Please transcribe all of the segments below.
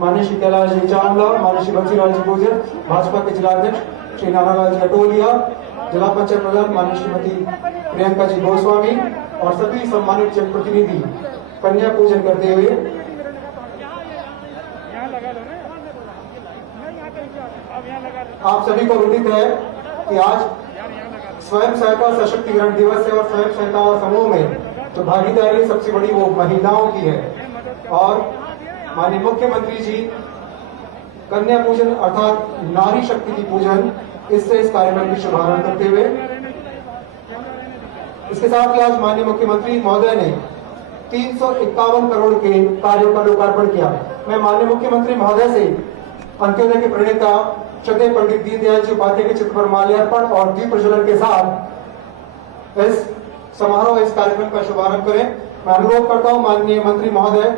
माननीय श्री कैलाश जी चावला, माननीय श्री बंसीलाल जी गुर्जर, भाजपा के जिलाध्यक्ष श्री नानालाल जी अटोलिया, जिला पंचायत प्रधान माननीय श्रीमती प्रियंका जी गोस्वामी और सभी सम्मानित जनप्रतिनिधि कन्या पूजन करते हुए आप सभी को विदित है कि आज स्वयं सहायता सशक्तिकरण दिवस है और स्वयं सहायता समूह में जो भागीदारी सबसे बड़ी वो महिलाओं की है। और माननीय मुख्यमंत्री जी कन्या पूजन अर्थात नारी शक्ति की पूजन इससे इस कार्यक्रम की शुभारंभ करते हुए इसके साथ ही आज माननीय मुख्यमंत्री महोदय ने 351 करोड़ के कार्यों का लोकार्पण किया। मैं माननीय मुख्यमंत्री महोदय से अंत्योदय के प्रणेता श्रद्धेय पंडित दीनदयाल जी उपाध्याय के चित्र पर माल्यार्पण और दीप प्रज्वलन के साथ इस समारोह इस कार्यक्रम का शुभारंभ करें। मैं अनुरोध करता हूं माननीय मंत्री महोदय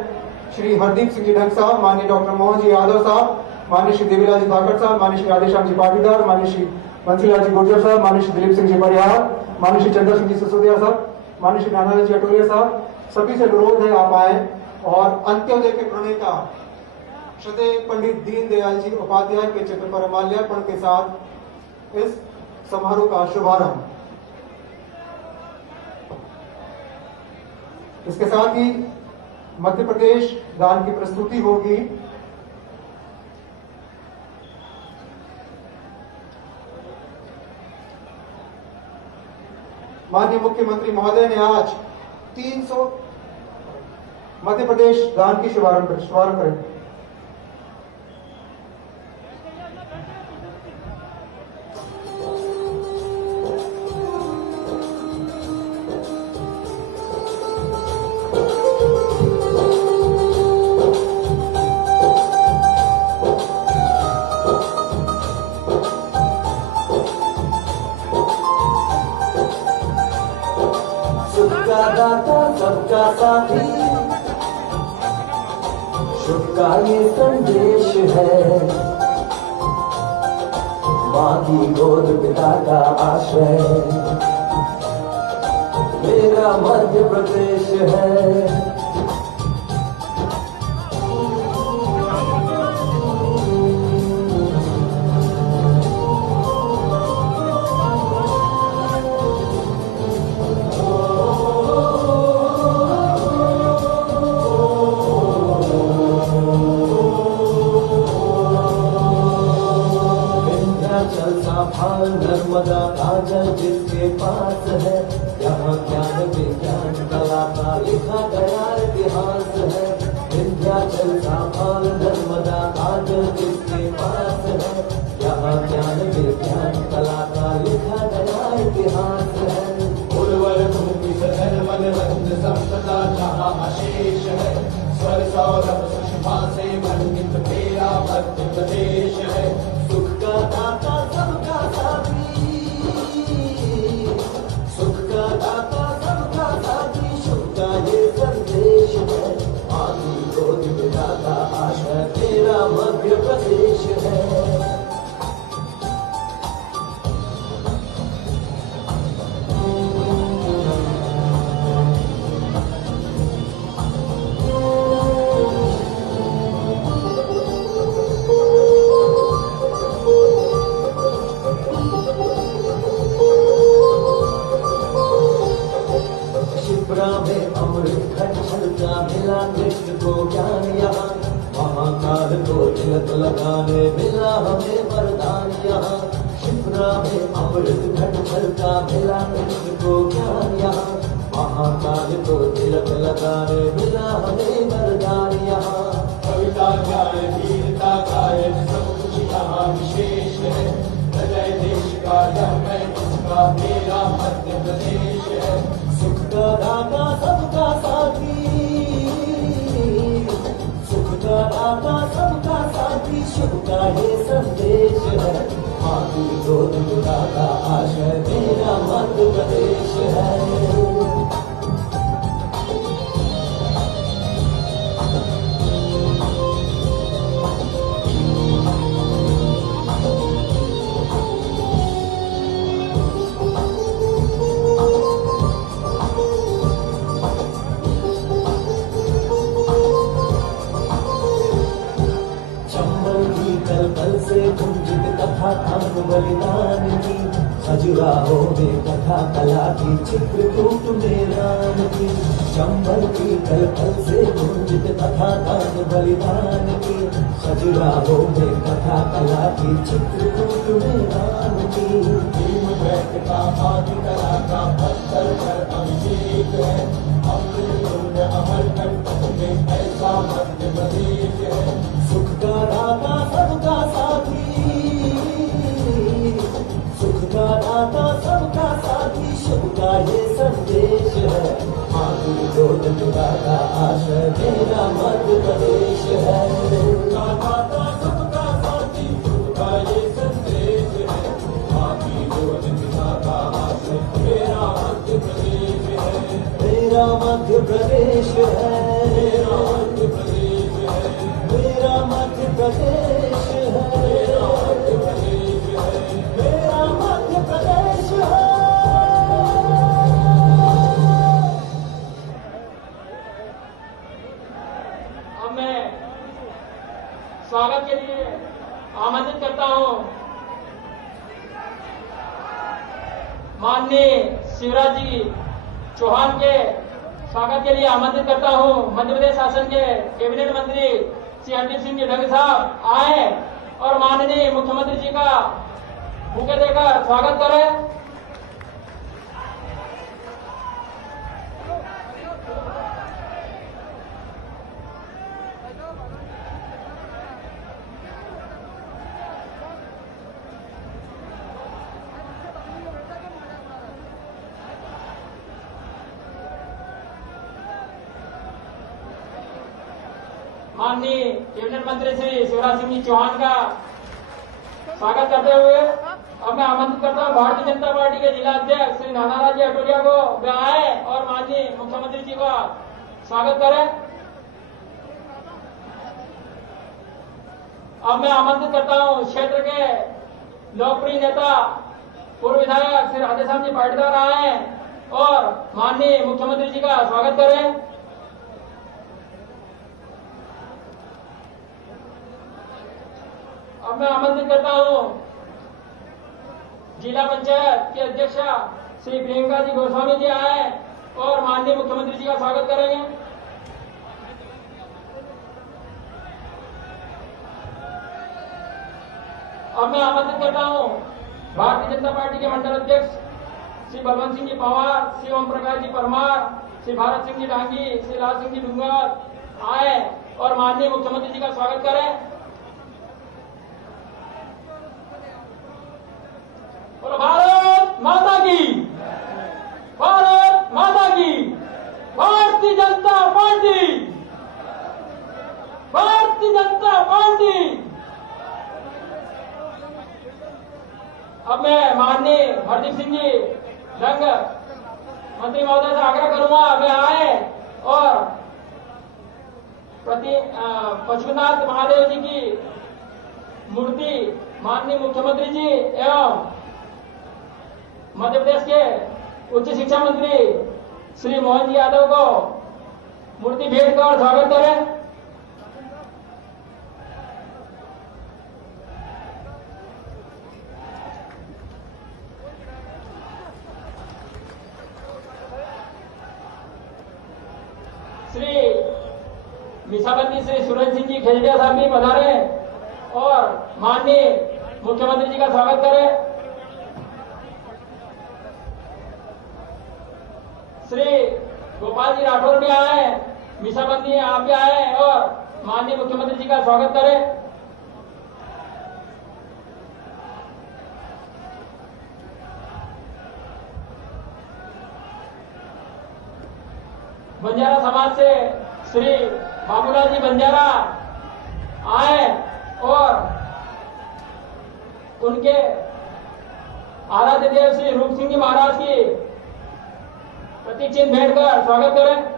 श्री हरदीप सिंह जी ढंग साहब, माननीय डॉक्टर मोहन जी यादव साहब, माननीय श्री देवीलाल जी धाकड़ साहब, माननीय श्री राधेश्याम जी पाटीदार, माननीय श्री बंसीलाल जी गुर्जर साहब, माननीय श्री दिलीप सिंह जी परिहार, माननीय श्री चंद्र सिंह जी सिसोदिया साहब, माननीय श्री नानालाल जी अटोलिया साहब, सभी से अनुरोध है आप आए और अंत्योदय के प्रणेता श्रद्धेय पंडित दीनदयाल जी उपाध्याय के चित्र पर माल्यार्पण के साथ इस समारोह का शुभारंभ। इसके साथ ही मध्य प्रदेश गान की प्रस्तुति होगी। माननीय मुख्यमंत्री महोदय ने आज 300 मध्य प्रदेश गान की शुभारंभ करें। दाता सबका साथी शुभ का ये संदेश है, माँ की गोद पिता का आश्रय मेरा मध्य प्रदेश है। नर्मदा काजल जिसके पास है, यहाँ ज्ञान विज्ञान कला का लिखा गया इतिहास है। विंध्याचल साफल नर्मदा काजल जिसके पास है, यहाँ ज्ञान विज्ञान कला का लिखा गया इतिहास है। उर्वर भूमि सधन मन रंग संपदा जहाँ अशेष है, स्वर सौरभ सुषमा से मंडित मेरा मध्य प्रदेश है। सुख का दाता सबका साथी, सुख का दाता सबका साथी, शुभ का ये संदेश है, आदि गोद पिता का आश्रय तेरा मध्य प्रदेश है। अमृत घट छलका मिला कृष्ण को ज्ञान यहाँ, महाकाल को तिलक लगाने मिला हमें वरदान यहाँ। शिप्रा में अमृत घट छलका मिला कृष्ण को ज्ञान यहाँ, महाकाल को तिलक लगाने मिला हमें वरदान यहाँ। कविता गाए वीरता गाए सब कुछ यहाँ विशेष है, हृदय देश का यह मैं इसका मेरा मध्य प्रदेश है। सुख का दाता सबका साथी, सुख का दाता सबका साथी, शुभ का ये संदेश है, मातृ गोद पिता का आश्रय मेरा मध्य प्रदेश है। धाम बलिदान की, खजुराहो में कथा कला की, चित्रकूट में राम की, चंबल की कल कल से गुंजित कथा धाम बलिदान की, खजुराहो में कथा कला की, चित्रकूट में राम की। भीमबेट का आदि कला का पत्थर पर अभिषेक है, अमृत अमरकंटक में ऐसा मध्य प्रदेश है। सुख का दाता सबका साथी, सुख का दाता सबका साथी, शुभ का ये संदेश है। मातृ का आश्रय मेरा मध्य प्रदेश है। सुख का दाता सबका साथी, शुभ का ये संदेश है। मातृ का आश्रय मेरा मध्य प्रदेश है। मेरा मध्य प्रदेश है। मेरा मध्य प्रदेश है। मेरा मध्य प्रदेश है। मेरा मध्य प्रदेश है। मेरा मध्य प्रदेश है। अब मैं स्वागत के लिए आमंत्रित करता हूं माननीय शिवराज जी चौहान के स्वागत के लिए आमंत्रित करता हूं। मध्य प्रदेश शासन के कैबिनेट मंत्री श्री हरदीप सिंह जी डंग साहब आए और माननीय मुख्यमंत्री जी का बुके देकर स्वागत करें। माननीय कैबिनेट मंत्री श्री शिवराज सिंह जी चौहान का स्वागत करते हुए अब मैं आमंत्रित करता हूं भारतीय जनता पार्टी के जिला अध्यक्ष श्री नानाराज जी अटोरिया को वे आए और माननीय मुख्यमंत्री जी का स्वागत करें। अब मैं आमंत्रित करता हूं क्षेत्र के लोकप्रिय नेता पूर्व विधायक श्री राधेश्याम जी पाटीदार आए और माननीय मुख्यमंत्री जी का स्वागत करें। अब मैं आमंत्रित करता हूं जिला पंचायत के अध्यक्षा श्री प्रियंका जी गोस्वामी जी आए और माननीय मुख्यमंत्री जी का स्वागत करेंगे। अब मैं आमंत्रित करता हूं भारतीय जनता पार्टी के मंडल अध्यक्ष श्री बलवंत सिंह जी पवार, श्री ओम प्रकाश जी परमार, श्री भारत सिंह जी डांगी, श्री लाल सिंह जी डूंगर आए और माननीय मुख्यमंत्री जी का स्वागत करें। और भारत माता की, भारत माता की, भारतीय जनता पार्टी, भारतीय जनता पार्टी। अब मैं माननीय हरदीप सिंह जी डंग मंत्री महोदय से आग्रह करूंगा वे आए और पशुपतिनाथ महादेव जी की मूर्ति माननीय मुख्यमंत्री जी एवं मध्य प्रदेश के उच्च शिक्षा मंत्री श्री मोहन जी यादव को मूर्ति भेंट कर स्वागत करें। श्री मीसाबंदी श्री सुरेंद्र सिंह जी खेजड़िया साहब भी पधारे और माननीय मुख्यमंत्री जी का स्वागत करें। श्री गोपाल जी राठौर भी आए, मीसाबंदी आप भी आए और माननीय मुख्यमंत्री जी का स्वागत करें। बंजारा समाज से श्री बाबूलाल जी बंजारा आए और उनके आराध्य देव श्री रूप सिंह जी महाराज की प्रतीक चिन्ह भेंट कर स्वागत करें।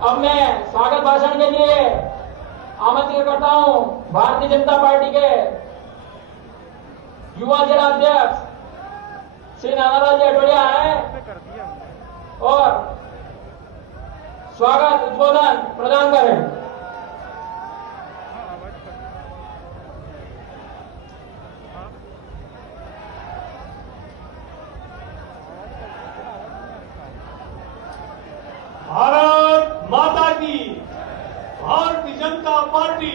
अब मैं स्वागत भाषण के लिए आमंत्रित करता हूं भारतीय जनता पार्टी के युवा जिलाध्यक्ष श्री नानालाल अटोलिया आए और स्वागत उद्बोधन प्रदान करें। भारत माता की, भारतीय जनता पार्टी।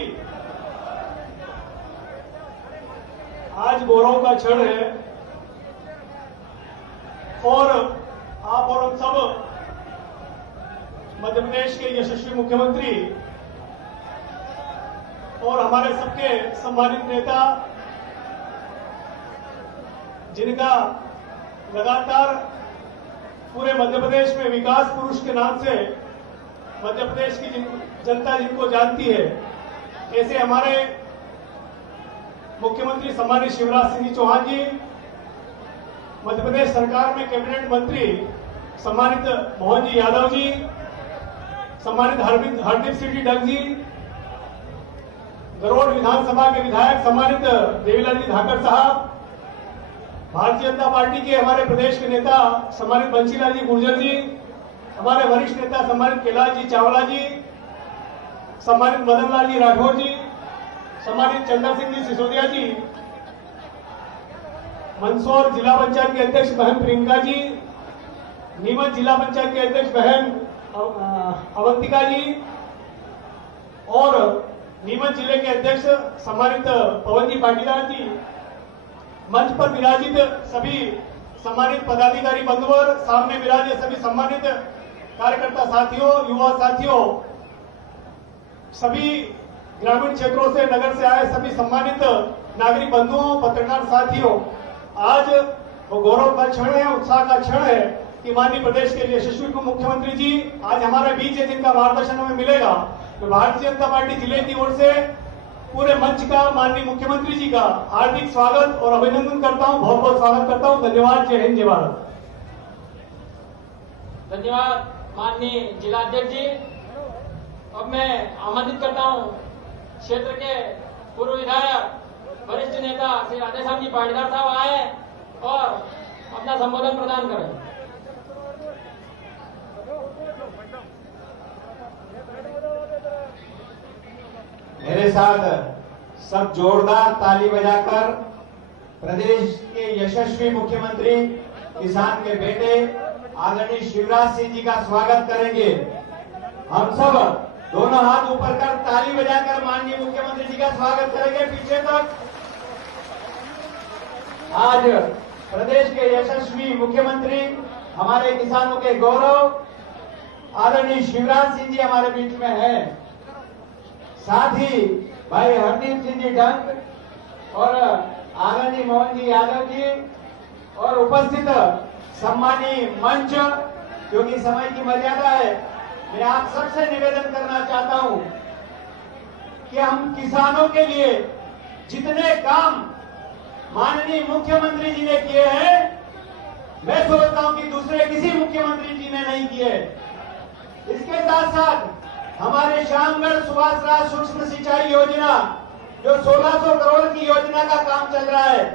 आज गौरव का क्षण है और आप और हम सब मध्य प्रदेश के यशस्वी मुख्यमंत्री और हमारे सबके सम्मानित नेता, जिनका लगातार पूरे मध्य प्रदेश में विकास पुरुष के नाम से मध्य प्रदेश की जनता जिनको जानती है, ऐसे हमारे मुख्यमंत्री सम्मानित शिवराज सिंह जी चौहान जी, मध्य प्रदेश सरकार में कैबिनेट मंत्री सम्मानित मोहन जी यादव जी, सम्मानित हरदीप सिंह जी डग जी, गरोड़ विधानसभा के विधायक सम्मानित देवीलाल जी धाकर साहब, भारतीय जनता पार्टी के हमारे प्रदेश के नेता सम्मानित बंशीलाल जी गुर्जर जी, हमारे वरिष्ठ नेता सम्मानित कैलाश जी चावला जी, सम्मानित मदन लाल जी राठौर जी, सम्मानित चंद्र सिंह जी सिसोदिया जी, मंदसौर जिला पंचायत के अध्यक्ष बहन प्रियंका जी, नीमच जिला पंचायत के अध्यक्ष बहन अवंतिका जी और नीमच जिले के अध्यक्ष सम्मानित पवन जी पाटीदार जी, मंच पर विराजित सभी सम्मानित पदाधिकारी बंधुवर, सामने विराजे सभी सम्मानित कार्यकर्ता साथियों, युवा साथियों, सभी ग्रामीण क्षेत्रों से, नगर से आए सभी सम्मानित नागरिक बंधुओं, पत्रकार साथियों, आज वो गौरव का क्षण है, उत्साह का क्षण है कि माननीय प्रदेश के यशस्वी मुख्यमंत्री जी आज हमारे बीच है, जिनका मार्गदर्शन हमें मिलेगा। तो भारतीय जनता पार्टी जिले की ओर से पूरे मंच का माननीय मुख्यमंत्री जी का हार्दिक स्वागत और अभिनंदन करता हूं, बहुत बहुत स्वागत करता हूं। धन्यवाद। जय हिंद, जय भारत। धन्यवाद माननीय जिलाध्यक्ष जी। अब मैं आमंत्रित करता हूं क्षेत्र के पूर्व विधायक वरिष्ठ नेता श्री राधेश्याम जी पाटीदार साहब आए और अपना संबोधन प्रदान करें। मेरे साथ सब जोरदार ताली बजाकर प्रदेश के यशस्वी मुख्यमंत्री, किसान के बेटे आदरणीय शिवराज सिंह जी का स्वागत करेंगे। हम सब दोनों हाथ ऊपर कर ताली बजाकर माननीय मुख्यमंत्री जी का स्वागत करेंगे पीछे तक। आज प्रदेश के यशस्वी मुख्यमंत्री, हमारे किसानों के गौरव आदरणीय शिवराज सिंह जी हमारे बीच में हैं। साथ ही भाई हरदीप सिंह जी डंग और आदरणीय मोहन जी यादव जी और उपस्थित सम्मानीय मंच, क्योंकि समय की मर्यादा है, मैं आप सबसे निवेदन करना चाहता हूं कि हम किसानों के लिए जितने काम माननीय मुख्यमंत्री जी ने किए हैं, मैं सोचता हूं कि दूसरे किसी मुख्यमंत्री जी ने नहीं किए। इसके साथ साथ हमारे श्यामगढ़ सुभाष राज सूक्ष्म सिंचाई योजना, जो 1600 करोड़ की योजना का काम चल रहा है,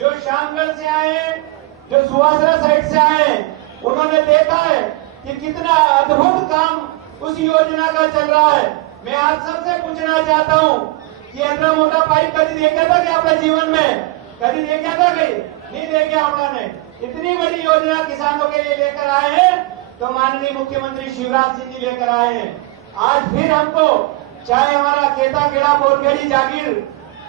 जो श्यामगढ़ से आए, जो सुभाषरा साइड से आए, उन्होंने देखा है कि कितना अद्भुत काम उस योजना का चल रहा है। मैं आप सबसे पूछना चाहता हूं कि इतना मोटा पाइप कभी देखा था क्या अपने जीवन में? कभी देखा था? कहीं नहीं देखा आपने। इतनी बड़ी योजना किसानों के लिए लेकर आए हैं, तो माननीय मुख्यमंत्री शिवराज सिंह जी लेकर आए हैं। आज फिर हमको, चाहे हमारा खेता खेड़ा बोरखेड़ी जागीर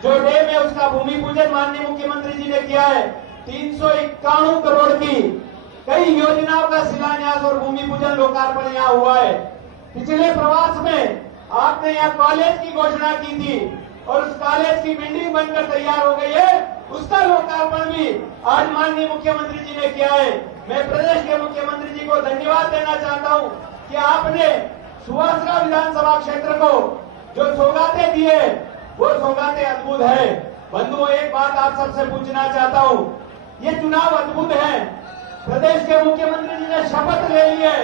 जो डैम है, उसका भूमि पूजन माननीय मुख्यमंत्री जी ने किया है। 391 करोड़ की कई योजनाओं का शिलान्यास और भूमि पूजन लोकार्पण यहाँ हुआ है। पिछले प्रवास में आपने यहाँ कॉलेज की घोषणा की थी और उस कॉलेज की बिल्डिंग बनकर तैयार हो गई है, उसका लोकार्पण भी आज माननीय मुख्यमंत्री जी ने किया है। मैं प्रदेश के मुख्यमंत्री जी को धन्यवाद देना चाहता हूँ कि आपने सुभाषरा विधानसभा क्षेत्र को जो सौगातें दी है, वो सौगातें अद्भुत है। बंधुओं, एक बात आप सबसे पूछना चाहता हूँ, ये चुनाव अद्भुत है। प्रदेश के मुख्यमंत्री जी ने शपथ ले ली है,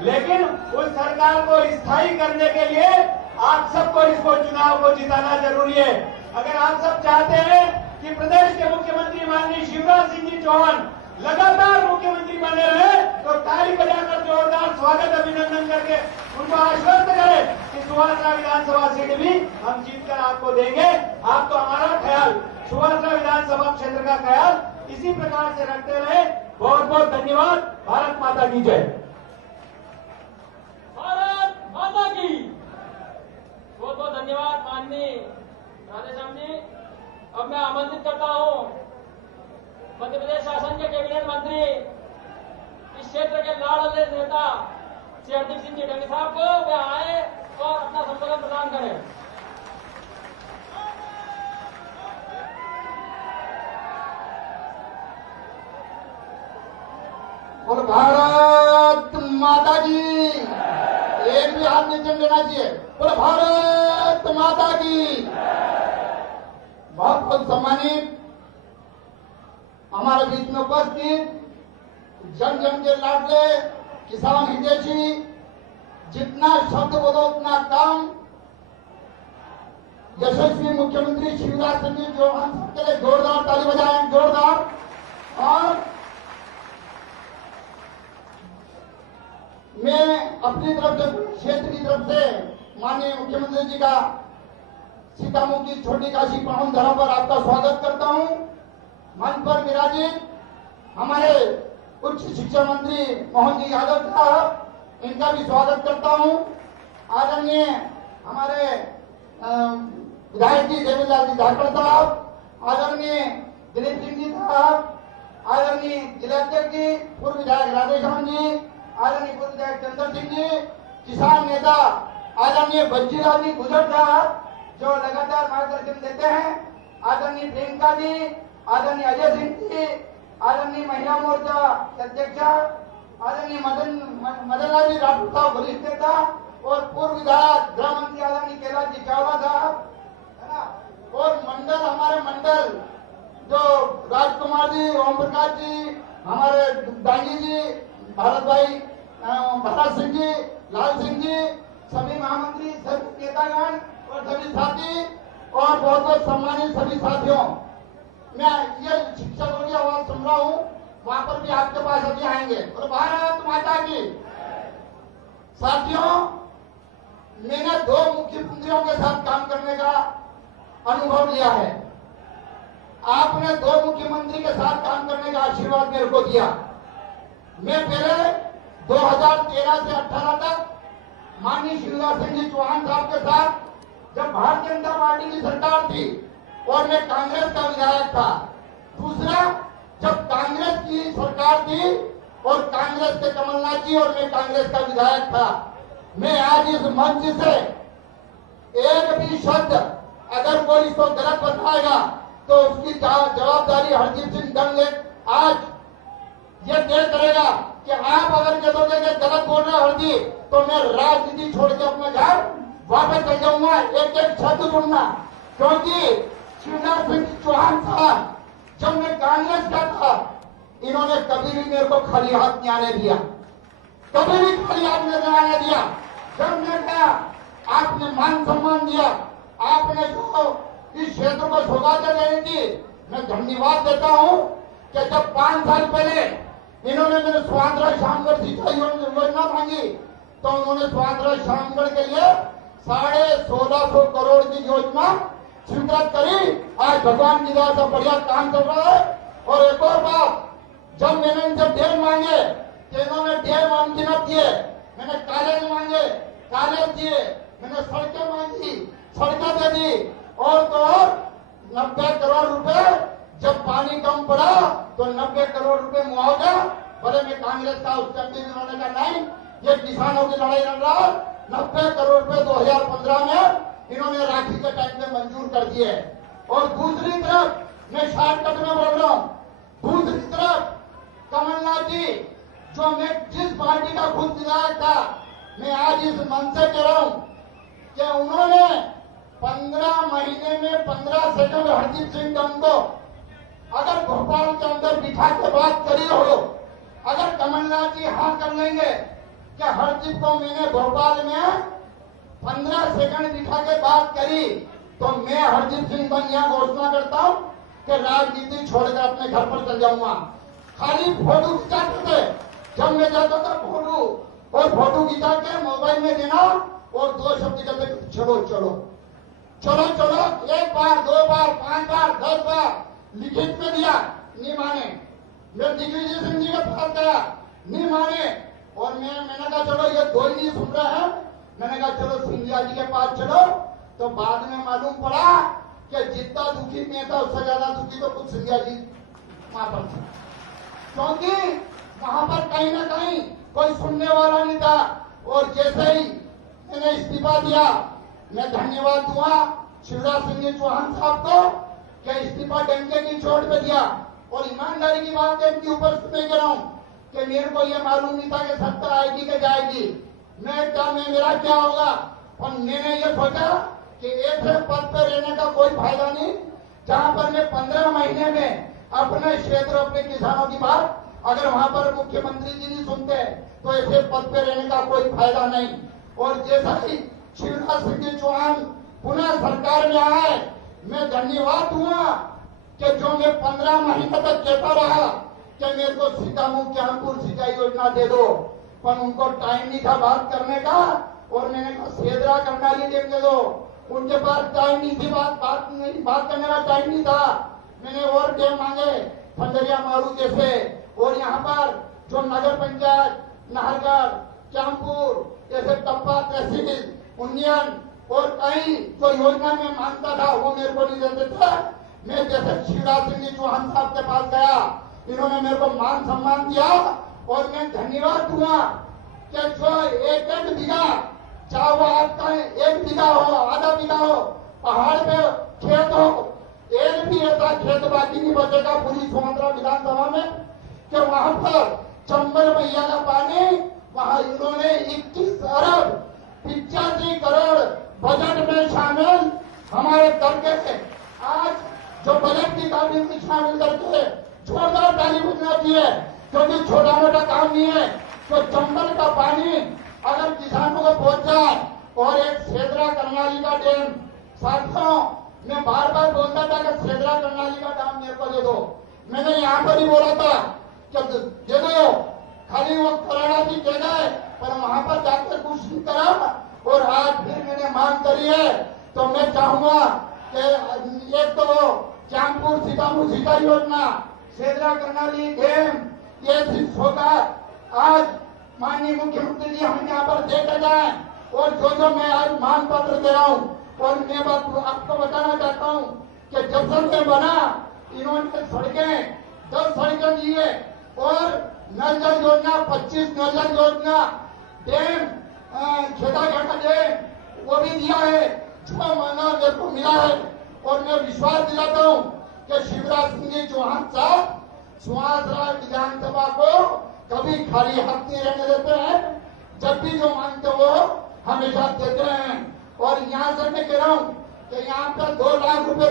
लेकिन उस सरकार को स्थायी करने के लिए आप सबको इसको चुनाव को जिताना जरूरी है। अगर आप सब चाहते हैं कि प्रदेश के मुख्यमंत्री माननीय शिवराज सिंह जी चौहान लगातार मुख्यमंत्री बने रहे, तो ताली बजाकर जोरदार स्वागत अभिनंदन करके उनको आश्वस्त करें कि सुवासरा विधानसभा सीट भी हम जीतकर आपको देंगे। आप तो हमारा ख्याल, सुवासरा विधानसभा क्षेत्र का ख्याल इसी प्रकार से रखते रहे। बहुत बहुत धन्यवाद। भारत माता की जय। भारत माता की बहुत बहुत धन्यवाद माननीय राधेश्याम जी। अब मैं आमंत्रित करता हूं मध्य प्रदेश शासन के कैबिनेट मंत्री, इस क्षेत्र के लाडले नेता श्री हरदीप सिंह जी डंगी साहब को वे आए और अपना संबोधन प्रदान करें। बोल भारत माता की। एक भी हाथ नीचे लेना चाहिए। बोल भारत माता की। बहुत बहुत सम्मानित हमारे बीच में उपस्थित जन जन के लाडले किसान हितैषी, जितना शब्द बोलो उतना काम, यशस्वी मुख्यमंत्री शिवराज सिंह चौहान के लिए जोरदार ताली बजाएं, जोरदार। और मैं अपनी तरफ से, क्षेत्र की तरफ से माननीय मुख्यमंत्री जी का सीतामुखी छोटी काशी पावन धरा पर आपका स्वागत करता हूं। मंच पर विराजित हमारे उच्च शिक्षा मंत्री मोहन जी यादव साहब, इनका भी स्वागत करता हूं। आदरणीय हमारे विधायक जी देवीलाल जी धाकड़ साहब, आदरणीय दिलीप सिंह जी साहब, आदरणीय जिलाध्यक्ष जी, पूर्व विधायक राधेश्याम जी, आदरणीय पूर्व विधायक चंद्र सिंह जी, किसान नेता आदरणीय बच्चीलाल जी गुजर साहब जो लगातार मार्गदर्शन देते हैं, आदरणीय प्रियंका जी, आदरणीय अजय सिंह जी, आदरणीय महिला मोर्चा अध्यक्षा आदरणीय मदनलाल जी राठौर साहब वरिष्ठ नेता, और पूर्व विधायक गृह मंत्री आदरणीय कैलाश जी चावला साहब, है ना, और मंडल, हमारे मंडल जो राजकुमार जी, ओम प्रकाश जी, हमारे डांगी जी, भारत भाई, भरत सिंह जी, लाल सिंह जी, सभी महामंत्री, सभी नेतागण और सभी साथी, और बहुत बहुत सम्मानित सभी साथियों, मैं ये शिक्षकों की आवाज सुन रहा हूँ, वहां पर भी आपके पास अभी आएंगे। और भारत माता की। साथियों, मैंने 2 मुख्यमंत्रियों के साथ काम करने का अनुभव लिया है। आपने 2 मुख्यमंत्री के साथ काम करने का आशीर्वाद मेरे को दिया। मैं पहले 2013 से 18 तक माननीय शिवराज सिंह जी चौहान साहब के साथ, जब भारतीय जनता पार्टी की सरकार थी और मैं कांग्रेस का विधायक था। दूसरा, जब कांग्रेस की सरकार थी और कांग्रेस के कमलनाथ जी और मैं कांग्रेस का विधायक था। मैं आज इस मंच से एक भी शब्द अगर कोई इसको गलत बताएगा तो उसकी जवाबदारी हरदीप सिंह डंग आज ये तय करेगा कि आप अगर कहोगे कि गलत बोल रहे हरदीप, तो मैं राजनीति छोड़ के अपने घर वापस चल जाऊंगा। एक एक शब्द सुनना, क्योंकि शिवराज सिंह चौहान साहब जब मैं कांग्रेस का था, इन्होंने कभी भी मेरे को खाली हाथ नहीं आने दिया, कभी भी खाली हाथ नहीं आने दिया। जब मैं गया, आपने मान सम्मान दिया, आपने जो इस क्षेत्र को सौगातें देनी थी, मैं धन्यवाद देता हूं कि जब 5 साल पहले इन्होंने मेरे स्वातंत्र शामगढ़ सिंचाई योजना मांगी, तो उन्होंने स्वातंत्र शामगढ़ के लिए 1650 करोड़ की योजना स्वीकृत करी। आज भगवान की दया से बढ़िया काम चल रहा है। और एक और बात, जब मैंने इनसे डेढ़ मांगे कि इन्होंने डेढ़ मांग न दिए, मैंने कॉलेज मांगे, कॉलेज दिए, मैंने सड़कें मांगी, सड़कें दे दी, और तो और 90 करोड़ रुपए, जब पानी कम पड़ा तो 90 करोड़ रुपए मुआवजा। बोले मैं कांग्रेस का उस टाइम इन्होंने कहा नहीं, ये किसानों की लड़ाई लड़ रहा है। 90 करोड़ रुपए 2015 में इन्होंने राखी के टाइम में मंजूर कर दिए। और दूसरी तरफ मैं शॉर्टकट में बोल रहा हूं, दूसरी तरफ कमलनाथ जी, जो मैं जिस पार्टी का खुद विधायक था, मैं आज इस मंच से कह रहा हूं कि उन्होंने 15 महीने में 15 सेकंड हरदीप सिंह डंग को अगर भोपाल के अंदर बिठा के बात करी हो, अगर कमलनाथ जी हाँ कर लेंगे कि हरदीप को मैंने भोपाल में 15 सेकंड बिठा के बात करी, तो मैं हरदीप सिंह डंग यहां घोषणा करता हूं कि राजनीति छोड़कर अपने घर पर चल जाऊंगा। खाली फोटो खिंचाते थे, जब मैं जाता था फोटो और फोटो खिंचा के मोबाइल में देना और 2 शब्द कहते चलो चलो चलो चलो, 1 बार 2 बार 5 बार 10 बार लिखित में दिया, नहीं माने। मैं दिग्विजय सिंह जी के पास गया, नहीं माने। और मैंने कहा चलो ये 2 ही नहीं सुन रहे हैं, मैंने कहा चलो सिंधिया जी के पास चलो। तो बाद में मालूम पड़ा कि जितना दुखी मैं था उससे ज्यादा दुखी तो कुछ सिंधिया जी वहां पर थे, क्योंकि वहां पर कहीं ना कहीं कोई सुनने वाला नहीं था। और जैसे ही मैंने इस्तीफा दिया, मैं धन्यवाद दूंगा शिवराज सिंह चौहान साहब को कि इस्तीफा डंके की चोट पे दिया। और ईमानदारी की बात है, इनकी ऊपर मैं कह रहा हूं कि मेरे को यह मालूम नहीं था कि सत्ता आएगी कि जाएगी, मेरा क्या होगा। और मैंने ये सोचा कि ऐसे पद पर रहने का कोई फायदा नहीं, जहां पर मैं 15 महीने में अपने क्षेत्र अपने किसानों की बात अगर वहां पर मुख्यमंत्री जी नहीं सुनते तो ऐसे पद पे रहने का कोई फायदा नहीं। और जैसा ही शिवराज सिंह चौहान पुनः सरकार में आए, मैं धन्यवाद दूंगा कि जो मैं 15 महीने तक कहता रहा कि मेरे को सीतामुख ज्ञानपुर सिंचाई योजना दे दो, पर उनको टाइम नहीं था बात करने का। और मैंने कहा सेदरा कर्नाली डैम दे दो, उनके पास टाइम नहीं थी, बात करने का टाइम नहीं था। मैंने और डैम मांगे, खंडरिया मारू जैसे। और यहाँ पर जो नगर पंचायत नाहरगढ़ श्यामपुर ऐसे टप्पा तहसील उन्नयन और कई जो योजना में मांगता था वो मेरे को नहीं देते थे। मैं जैसे शिवराज सिंह चौहान साहब के पास गया, इन्होंने मेरे को मान सम्मान दिया। और मैं धन्यवाद दूंगा कि जो 1-1 बीघा, चाहे वो आपका 1 बीघा हो, आधा बीघा हो, पहाड़ पे खेत हो, एक भी ऐसा खेत बाकी नहीं बचेगा पूरी सोमंतरा विधानसभा में कि वहां पर चंबल मैया का पानी, वहां इन्होंने 21 अरब 85 करोड़ बजट में शामिल हमारे करके आज जो बजट की काफी में शामिल करके जोरदार ताली बजना चाहिए, क्योंकि छोटा मोटा काम नहीं है। तो चंबल का पानी अगर किसानों को पहुंच जाए और एक सेदरा कर्नाली का डैम, साथियों मैं बार बार बोलता था कि सेदरा कर्नाली का डैम मेरे को दे दो। मैंने यहाँ पर ही बोला था कि दे दो, खाली वो कराड़ा जी कह गए पर वहां पर जाकर कुछ नहीं करा। और आज फिर मैंने मांग करी है, तो मैं चाहूंगा कि एक तो श्यामपुर सीतापुर सिंचाई योजना, सेदरा कर्नाली डैम, ये सिर्फ होगा। आज माननीय मुख्यमंत्री जी हम यहाँ पर देखे जाए। और जो मैं आज मांग पत्र दे रहा हूँ, और मैं बात आपको बताना चाहता हूँ कि जब से मैं बना, इन्होंने सड़कें 10 सड़कें दी है और नल जल योजना 25 नल जल योजना, डैम खेता घाटा डैम वो भी दिया है, जो माना मेरे को मिला है। और मैं विश्वास दिलाता हूँ कि शिवराज सिंह चौहान साहब सुहासराय विधानसभा को कभी खाली हाथ नहीं रहने देते हैं, जब भी जो मांगते वो हमेशा देते हैं। और यहाँ से मैं कह रहा हूँ कि यहाँ पर 2 लाख रुपए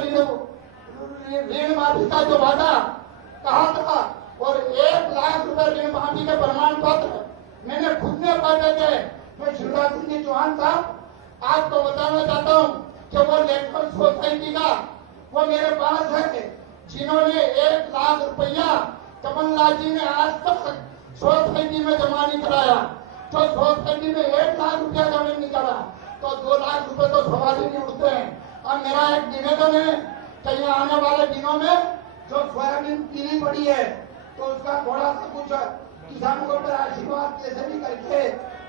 ऋण माफी का जो वादा कहा था और 1 लाख रुपए ऋण माफी के प्रमाण पत्र मैंने खुद ने बांटे थे। मैं शिवराज सिंह चौहान साहब आपको बताना चाहता हूँ कि वो लेखक सोसाइटी का वो मेरे पास है, जिन्होंने 1 लाख रुपया कमलनाथ जी ने आज तक सोसाइटी में जमा नहीं कराया। तो सोसाइटी में 1 लाख रुपया जमा नहीं करा तो 2 लाख रुपए तो सवाल ही नहीं उठते हैं। और मेरा एक निवेदन है कि ये आने वाले दिनों में जो सोयाबीन पीली पड़ी है तो उसका थोड़ा सा कुछ किसानों के ऊपर आशीर्वाद कैसे भी करके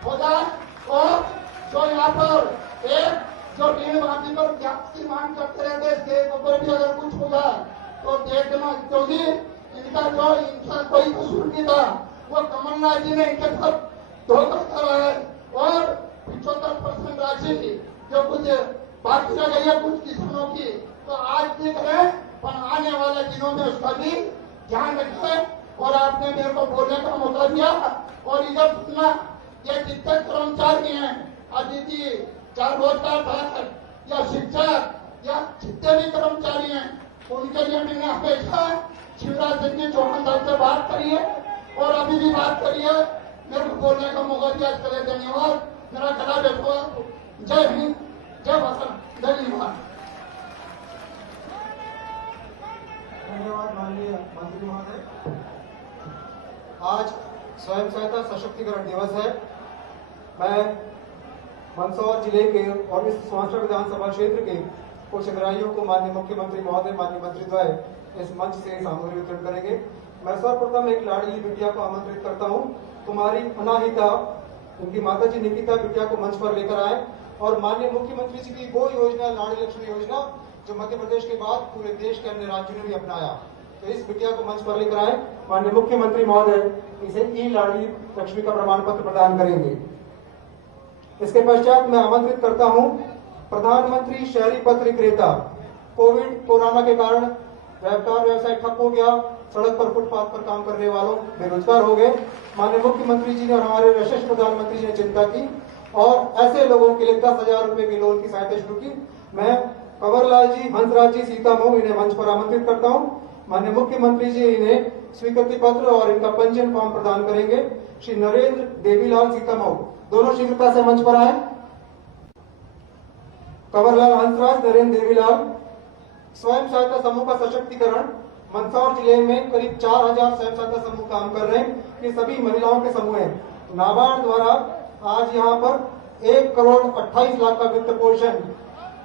हो जाए। और जो यहाँ पर एक जो ऋण माफी पर की मांग करते रहते इसके ऊपर भी अगर कुछ होगा तो देखना, क्योंकि इनका कोई कसूर नहीं था। वो कमलनाथ जी ने इनके साथ धोखा करा है। और 75% राशि जो कुछ बाकी रह गई है कुछ किसानों की, तो आज भी करें पर आने वाले दिनों में उसका भी ध्यान रखें। और आपने मेरे को बोलने का मौका दिया। और इधर सुनना, ये जितने कर्मचारी हैं, अतिथि चाहे रोजगार या शिक्षक या जितने भी कर्मचारी हैं, उनके लिए मैंने हमेशा शिवराज सिंह चौहान साहब से बात करी है और अभी भी बात करी है। मेरे को बोलने का मौका दिया, इसके लिए धन्यवाद। मेरा गला बैठो। जय हिंद, जय भारत, धन्यवाद। धन्यवाद माननीय मंत्री महोदय। आज स्वयं सहायता सशक्तिकरण दिवस है। मैं मंदसौर जिले के और इस सुमात्रा विधानसभा क्षेत्र के कुछ हितग्राहियों को माननीय मुख्यमंत्री महोदय, माननीय मंत्रीद्वय इस मंच से सामग्री वितरण करेंगे। मैं सर्वप्रथम एक लाडली बिटिया को आमंत्रित करता हूं। कुमारी अनाहिता, उनकी माता जी निकिता बिटिया को मंच पर लेकर आए और माननीय मुख्यमंत्री जी की वो योजना, लाडली लक्ष्मी योजना, जो मध्य प्रदेश के बाद पूरे देश के अन्य राज्यों ने भी अपनाया, तो इस बिटिया को मंच पर लेकर आए। माननीय मुख्यमंत्री महोदय इसे ई लाडली लक्ष्मी का प्रमाण पत्र प्रदान करेंगे। इसके पश्चात मैं आमंत्रित करता हूं प्रधानमंत्री शहरी पथ विक्रेता। कोरोना के कारण व्यापार व्यवसाय ठप हो गया, सड़क पर फुटपाथ पर काम करने वालों बेरोजगार हो गए। माननीय मुख्यमंत्री जी ने और हमारे यशस्वी प्रधानमंत्री जी ने चिंता की और ऐसे लोगों के लिए 10,000 रुपए की लोन की सहायता शुरू की। मैं कंवरलाल जी, हंसराज जी, सीतामऊ इन्हें मंच पर आमंत्रित करता हूं। माननीय मुख्यमंत्री जी इन्हें स्वीकृति पत्र और इनका पंजीयन फॉर्म प्रदान करेंगे। श्री नरेंद्र देवीलाल सीतामऊ दोनों शीघ्रता से मंच पर आए। कंवरलाल हंसराज, नरेंद्र देवीलाल। स्वयं सहायता समूह का सशक्तिकरण। मंदसौर जिले में करीब 4,000 स्वयं सहायता समूह काम कर रहे हैं। ये सभी महिलाओं के समूह हैं। नाबार्ड द्वारा आज यहाँ पर 1,28,00,000 का वित्त पोषण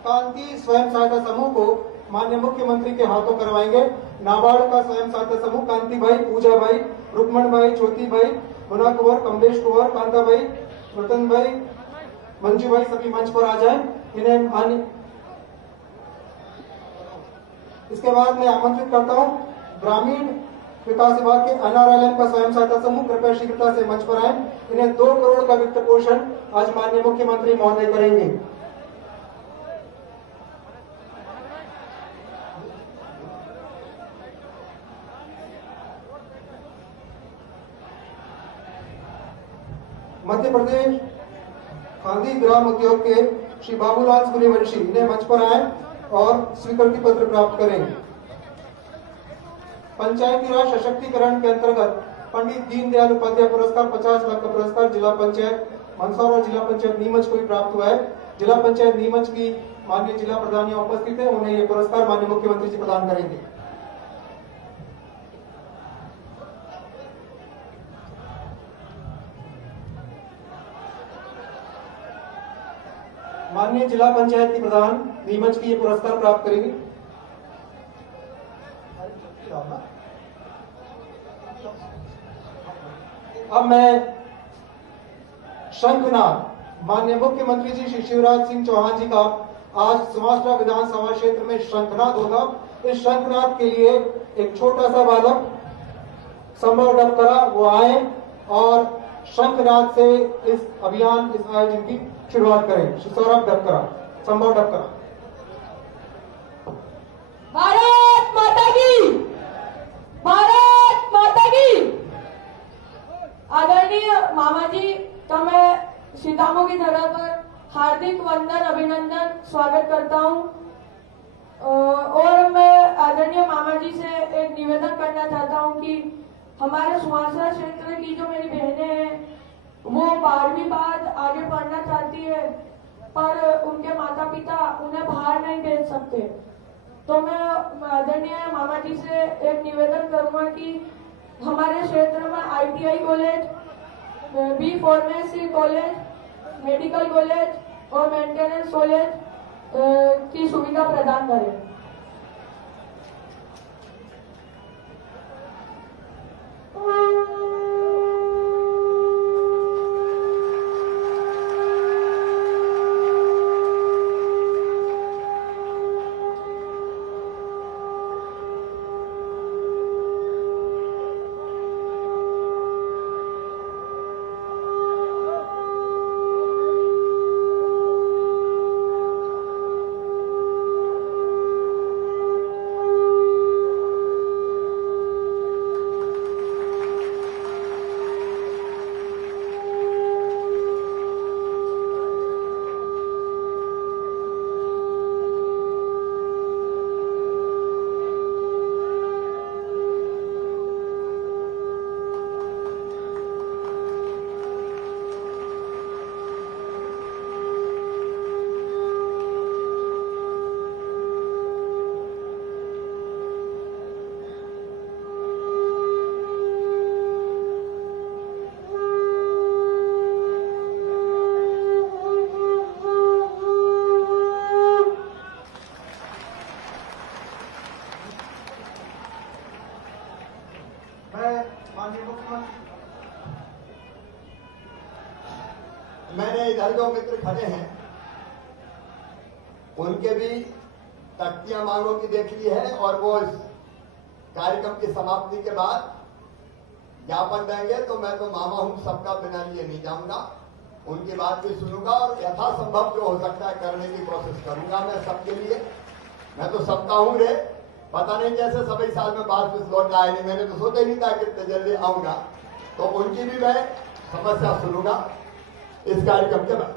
कांति स्वयं सहायता समूह को माननीय मुख्यमंत्री के हाथों करवाएंगे। नाबार्ड का स्वयं सहायता समूह कांति भाई, पूजा भाई, रुक्मण भाई, ज्योति भाई, मुना कुंवर, कमलेश कुंवर, कांता भाई, रतन भाई, मंजू भाई सभी मंच पर आ जाएं। इन्हें इसके बाद मैं आमंत्रित करता हूं ग्रामीण विकास विभाग के NRLM का स्वयं सहायता समूह, कृपया शीघ्रता से मंच पर आए। इन्हें 2 करोड़ का वित्त पोषण आज माननीय मुख्यमंत्री महोदय करेंगे। मध्य प्रदेश खादी ग्राम उद्योग के श्री बाबूलाल सूर्यवंशी इन्हें मंच पर आए और स्वीकृति पत्र प्राप्त करें। पंचायती राज सशक्तिकरण के अंतर्गत पंडित दीनदयाल उपाध्याय पुरस्कार 50 लाख का पुरस्कार जिला पंचायत मंदसौर और जिला पंचायत नीमच को भी प्राप्त हुआ है। जिला पंचायत नीमच की माननीय जिला प्रधान उपस्थित है, उन्हें यह पुरस्कार माननीय मुख्यमंत्री जी प्रदान करेंगे। माननीय जिला पंचायत की प्रधान नीमच की ये पुरस्कार प्राप्त करेंगी। अब मैं शंखनाद माननीय मुख्यमंत्री जी श्री शिवराज सिंह चौहान जी का आज सुमात्रा विधानसभा क्षेत्र में शंखनाद होगा। इस शंखनाद के लिए एक छोटा सा बालक संभव डबकरा वो आए और शंखनाद से इस अभियान, इस आयोजन की शुरुआत करें। सौरभ डबकरा, संभव डबकरा। भारत माता की, भारत माता की। आदरणीय मामा जी, तो मैं सीतामऊ की धरा पर हार्दिक वंदन, अभिनंदन, स्वागत करता हूं। और मैं आदरणीय मामा जी से एक निवेदन करना चाहता हूं कि हमारे सुहासरा क्षेत्र की जो मेरी बहनें हैं वो 12वीं बाद आगे पढ़ना चाहती है, पर उनके माता पिता उन्हें बाहर नहीं भेज सकते। तो मैं आदरणीय मामा जी से एक निवेदन करूंगा कि हमारे क्षेत्र में ITI college, B pharmacy college, medical college और मेंटेनेंस कॉलेज की सुविधा प्रदान करें। माननीय मुख्यमंत्री। मैंने इधर जो मित्र खड़े हैं उनके भी तख्तियां मांगों की देख ली है और वो इस कार्यक्रम की समाप्ति के बाद ज्ञापन देंगे तो मैं तो मामा हूं, सबका बिना लिए नहीं जाऊंगा, उनकी बात भी सुनूंगा और यथासंभव जो हो सकता है करने की कोशिश करूंगा मैं सबके लिए। मैं तो सबका हूं रे, पता नहीं कैसे सभी साल में बाद में लौट आए नहीं, मैंने तो सोचा ही नहीं था कि इतने जल्दी आऊंगा, तो उनकी भी मैं समस्या सुनूंगा इस कार्यक्रम के बाद।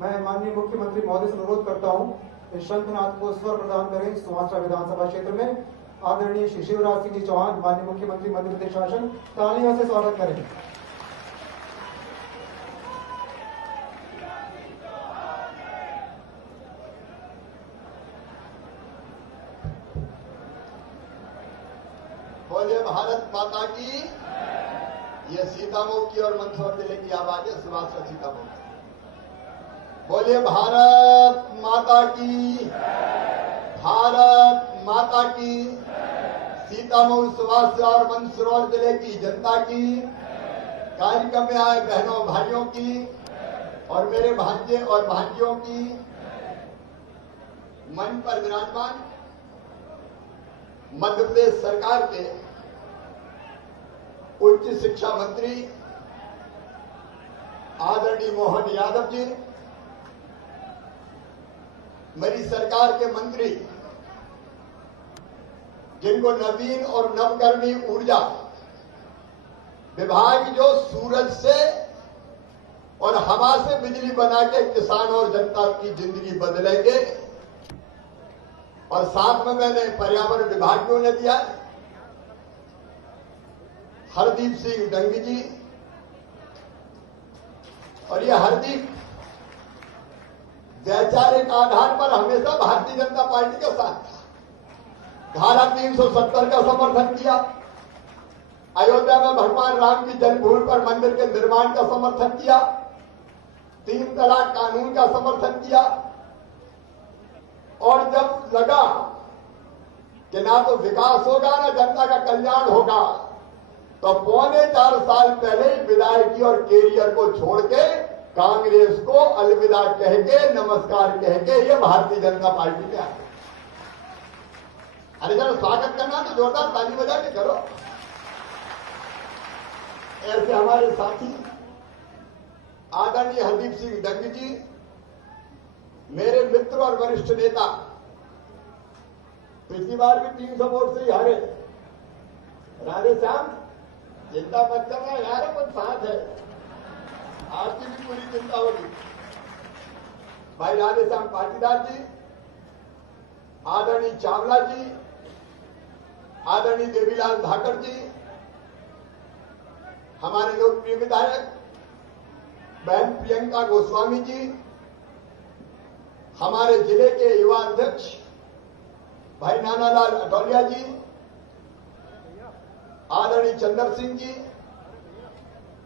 मैं माननीय मुख्यमंत्री महोदय से अनुरोध करता हूं कि शंखनाद को स्वर प्रदान करें। सुमात्रा विधानसभा क्षेत्र में आदरणीय श्री शिवराज सिंह जी चौहान माननीय मुख्यमंत्री मध्य प्रदेश शासन तालियों से स्वागत करें। बोलिए भारत माता की। ये सीतामऊ की और मंदसौर जिले की आवाज है, सुभाष सीतामऊ। बोलिए भारत माता की, भारत माता की। सीतामऊ, सुभाष और मंदसौर जिले की जनता की, कार्यक्रम में आए बहनों भाइयों की और मेरे भांजे और भांजियों की, मंच पर विराजमान मध्य प्रदेश सरकार के उच्च शिक्षा मंत्री आदरणीय मोहन यादव जी, मेरी सरकार के मंत्री जिनको नवीन और नवकरणीय ऊर्जा विभाग जो सूरज से और हवा से बिजली बना के किसान और जनता की जिंदगी बदलेंगे, और साथ में मैंने पर्यावरण विभाग को ने दिया हरदीप सिंह डंगी जी, और ये हरदीप वैचारिक आधार पर हमेशा भारतीय जनता पार्टी के साथ था। धारा 370 का समर्थन किया, अयोध्या में भगवान राम की जन्मभूमि पर मंदिर के निर्माण का समर्थन किया, 3 तलाक कानून का समर्थन किया, और जब लगा कि ना तो विकास होगा ना जनता का कल्याण होगा, तो 4.25 साल पहले विधायकी और कैरियर को छोड़ के कांग्रेस को अलविदा कह के, नमस्कार कह के ये भारतीय जनता पार्टी में आ गए। अरे जरा स्वागत करना तो जोरदार ताली बजा के करो। ऐसे हमारे साथी आदरणीय हरदीप सिंह डंगी जी, मेरे मित्र और वरिष्ठ नेता, पिछली बार भी 300 वोट से ही हारे। राधे श्याम, चिंता मत करना यार, अपन साथ है, आपकी भी पूरी चिंता होगी। भाई राधे श्याम पाटीदार जी, आदरणीय चावला जी, आदरणीय देवीलाल धाकड़ जी, हमारे लोकप्रिय विधायक बहन प्रियंका गोस्वामी जी, हमारे जिले के युवा अध्यक्ष भाई नानालाल अटोलिया जी, आदरणीय चंद्र सिंह जी,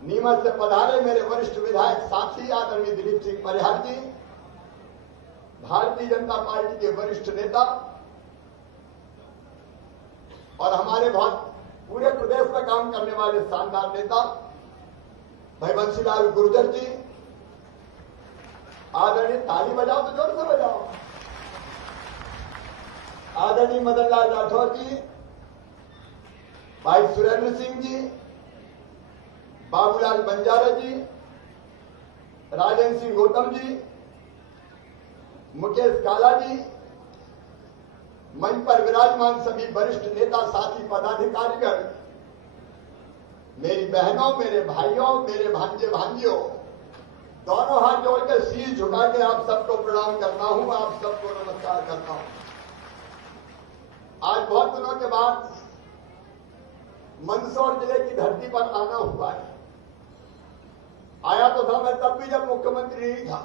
नीमच से पधारे मेरे वरिष्ठ विधायक साथी आदरणीय दिलीप सिंह परिहार जी, भारतीय जनता पार्टी के वरिष्ठ नेता और हमारे बहुत पूरे प्रदेश में काम करने वाले शानदार नेता भाई बंसीलाल गुर्जर जी, आदरणीय, ताली बजाओ तो जोर से बजाओ, आदरणीय मदन लाल राठौर जी, भाई सुरेंद्र सिंह जी, बाबूलाल बंजारा जी, राजेंद्र सिंह गौतम जी, मुकेश काला जी, मंच पर विराजमान सभी वरिष्ठ नेता साथी पदाधिकारीगण, मेरी बहनों, मेरे भाइयों, मेरे भांजे भांजियों, दोनों हाथ जोड़ के शीश झुका के आप सबको प्रणाम करता हूं, आप सबको नमस्कार करता हूं। आज बहुत दिनों के बाद मंदसौर जिले की धरती पर आना हुआ है। आया तो था मैं तब भी जब मुख्यमंत्री नहीं था,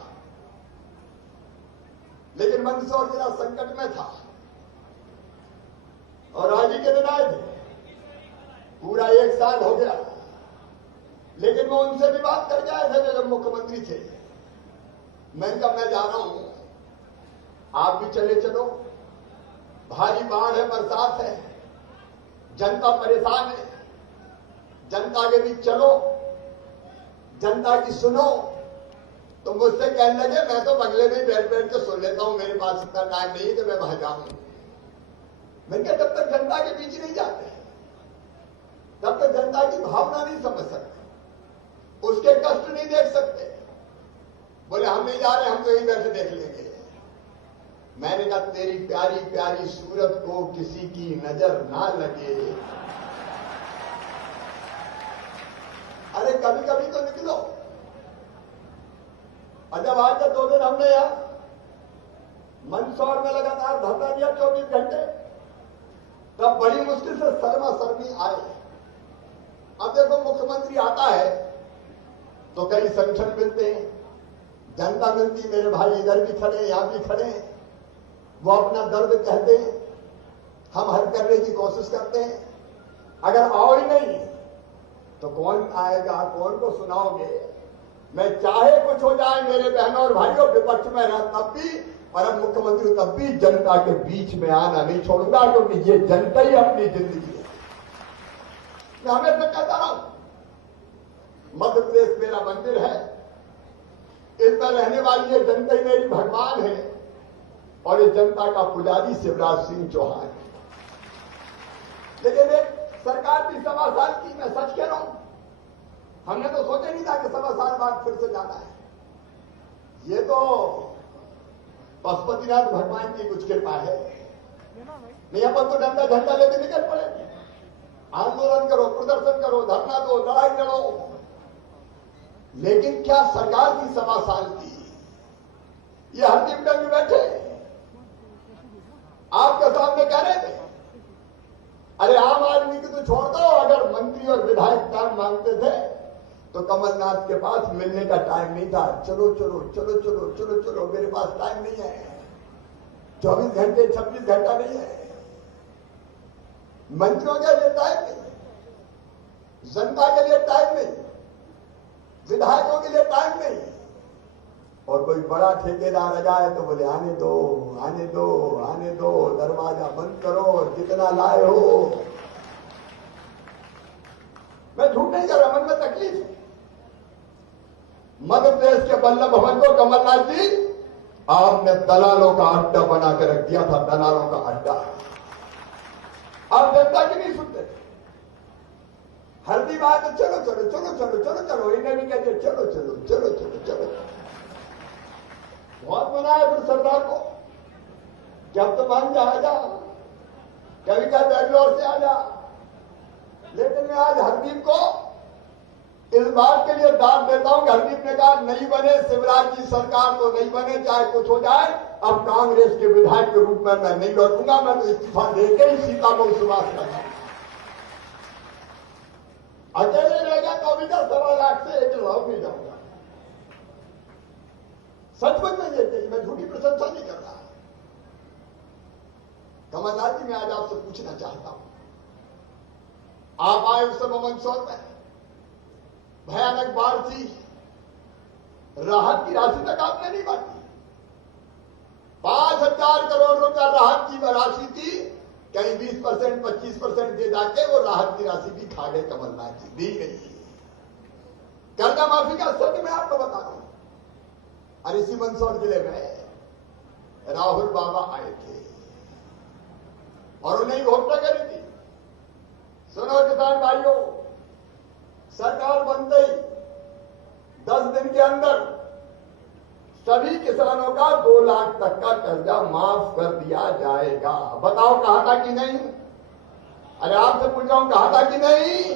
लेकिन मंदसौर जिला संकट में था और आज ही के दिन आए थे। पूरा 1 साल हो गया, लेकिन मैं उनसे भी बात करके आए थे जब मुख्यमंत्री थे। मैं कब मैं जा रहा हूं, आप भी चले चलो, भारी बाढ़ है, बरसात है, जनता परेशान है, जनता के बीच चलो, जनता की सुनो। तो मुझसे कहने लगे मैं तो बंगले में बैठ बैठ के सुन लेता हूं, मेरे पास इतना टाइम नहीं है कि मैं वहां जाऊं। मैंने कहा जब तक जनता के बीच नहीं जाते तब तक जनता की भावना नहीं समझ सकते, उसके कष्ट नहीं देख सकते। बोले हम नहीं जा रहे, हम तो यहीं बैठे देख लेंगे। मैंने कहा तेरी प्यारी प्यारी सूरत को किसी की नजर ना लगे। अरे कभी कभी तो निकलो। और जब आज के 2 दिन हमने यहां मंदसौर में लगातार धरना दिया 24 घंटे, तब बड़ी मुश्किल से शर्मा शर्मी आए। अब देखो मुख्यमंत्री आता है तो कई संगठन मिलते हैं, जनता मिलती, मेरे भाई इधर भी खड़े यहां भी खड़े, वो अपना दर्द कहते हैं, हम हल करने की कोशिश करते हैं। अगर आओ ही नहीं तो कौन आएगा, कौन को सुनाओगे। मैं चाहे कुछ हो जाए मेरे बहनों और भाइयों, विपक्ष में रह तब भी और अब मुख्यमंत्री तब भी जनता के बीच में आना नहीं छोड़ूंगा, क्योंकि ये जनता ही अपनी जिंदगी है। मैं हमेशा कहता रहा हूं मध्य प्रदेश मेरा मंदिर है, इसमें रहने वाली ये जनता ही मेरी भगवान है और इस जनता का पुजारी शिवराज सिंह चौहान है। लेकिन एक सरकार भी 1.25 साल की, मैं सच कह रहा हूं, हमने तो सोचा नहीं था कि 1.25 साल बाद फिर से जाना है। ये तो पशुपतिनाथ भगवान की कुछ कृपा है। नहीं अपन तो डंडा झंडा लेके निकल पड़े, आंदोलन करो, प्रदर्शन करो, धरना दो, लड़ाई लड़ो। लेकिन क्या सरकार की 1.25 साल की, ये हरदीप में बैठे आपके सामने कह रहे थे अरे आम आदमी की तो छोड़ दो, अगर मंत्री और विधायक काम मांगते थे तो कमलनाथ के पास मिलने का टाइम नहीं था। चलो चलो चलो चलो चलो चलो, मेरे पास टाइम नहीं है, 24 घंटे 26 घंटा नहीं है। मंत्रियों के लिए टाइम नहीं, जनता के लिए टाइम नहीं, विधायकों के लिए टाइम नहीं। और कोई बड़ा ठेकेदार आ जाए तो बोले आने दो आने दो आने दो, दरवाजा बंद करो, जितना लाए हो। मैं झूठ नहीं कर रहा, मन में तकलीफ है। मध्य प्रदेश के बल्लभ भवन को कमलनाथ जी आपने दलालों का अड्डा बनाकर रख दिया था, दलालों का अड्डा। आप जनता की नहीं सुनते। हल्दी बात चलो चलो चलो चलो चलो चलो, इन्हें भी कहते चलो चलो चलो चलो चलो। बहुत मनाया फिर सरदार को कि अब तो मान जा, आ जा, कभी कभी बेंगलोर से आ जा। लेकिन मैं आज हरदीप को इस बात के लिए दाद देता हूं कि हरदीप ने कहा नहीं बने शिवराज जी सरकार तो नहीं बने, चाहे कुछ हो जाए, अब कांग्रेस के विधायक के रूप में मैं नहीं लौटूंगा, मैं तो इस्तीफा देके ही सीतामऊ सुभाष लगा। अकेले रहेगा तो अभी का 1.25 लाख से 1 लाख नहीं जाऊंगा। सचमुच में ये मैं झूठी प्रशंसा नहीं कर रहा। कमलनाथ जी मैं आज आपसे पूछना चाहता हूं, आप आए उस समय मंदसौर में भयानक बाढ़ थी, राहत की राशि तक आपने नहीं बांटी। 5,000 करोड़ रुपया राहत की राशि थी, कहीं 20% 25% दे जाके वो राहत की राशि भी खा गए कमलनाथ जी, दी नहीं। कर्जा माफी का सत्य मैं आपको बता रहा हूं। और इसी मंदसौर जिले में राहुल बाबा आए थे और उन्हें घोषणा करी थी, सुनो किसान भाइयों, सरकार बनते ही 10 दिन के अंदर सभी किसानों का 2 लाख तक का कर्जा माफ कर दिया जाएगा। बताओ कहा था कि नहीं? अरे आपसे पूछ रहा हूं, कहा था कि नहीं?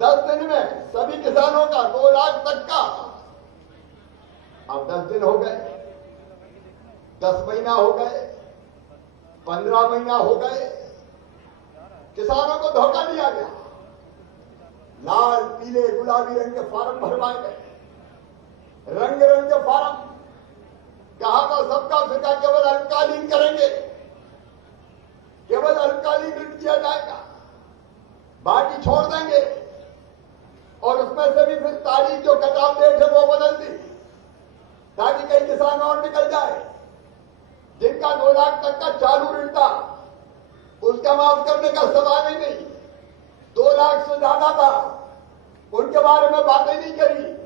10 दिन में सभी किसानों का 2 लाख तक का। अब 10 दिन हो गए, 10 महीना हो गए, 15 महीना हो गए, किसानों को धोखा दिया गया। लाल पीले गुलाबी रंग के फार्म भरवाए गए, रंग रंग के फार्म, कहा था सबका फिर केवल अल्पकालीन करेंगे, केवल अल्पकालीन ऋण दिया जाएगा, बाकी छोड़ देंगे। और उसमें से भी फिर तारीख जो कटाव डेट है वो बदल दी ताकि कई किसान और निकल जाए। जिनका 2 लाख तक का चालू ऋण था उसका माफ करने का सवाल ही नहीं। 2 लाख से ज्यादा था, उनके बारे में बातें नहीं करी,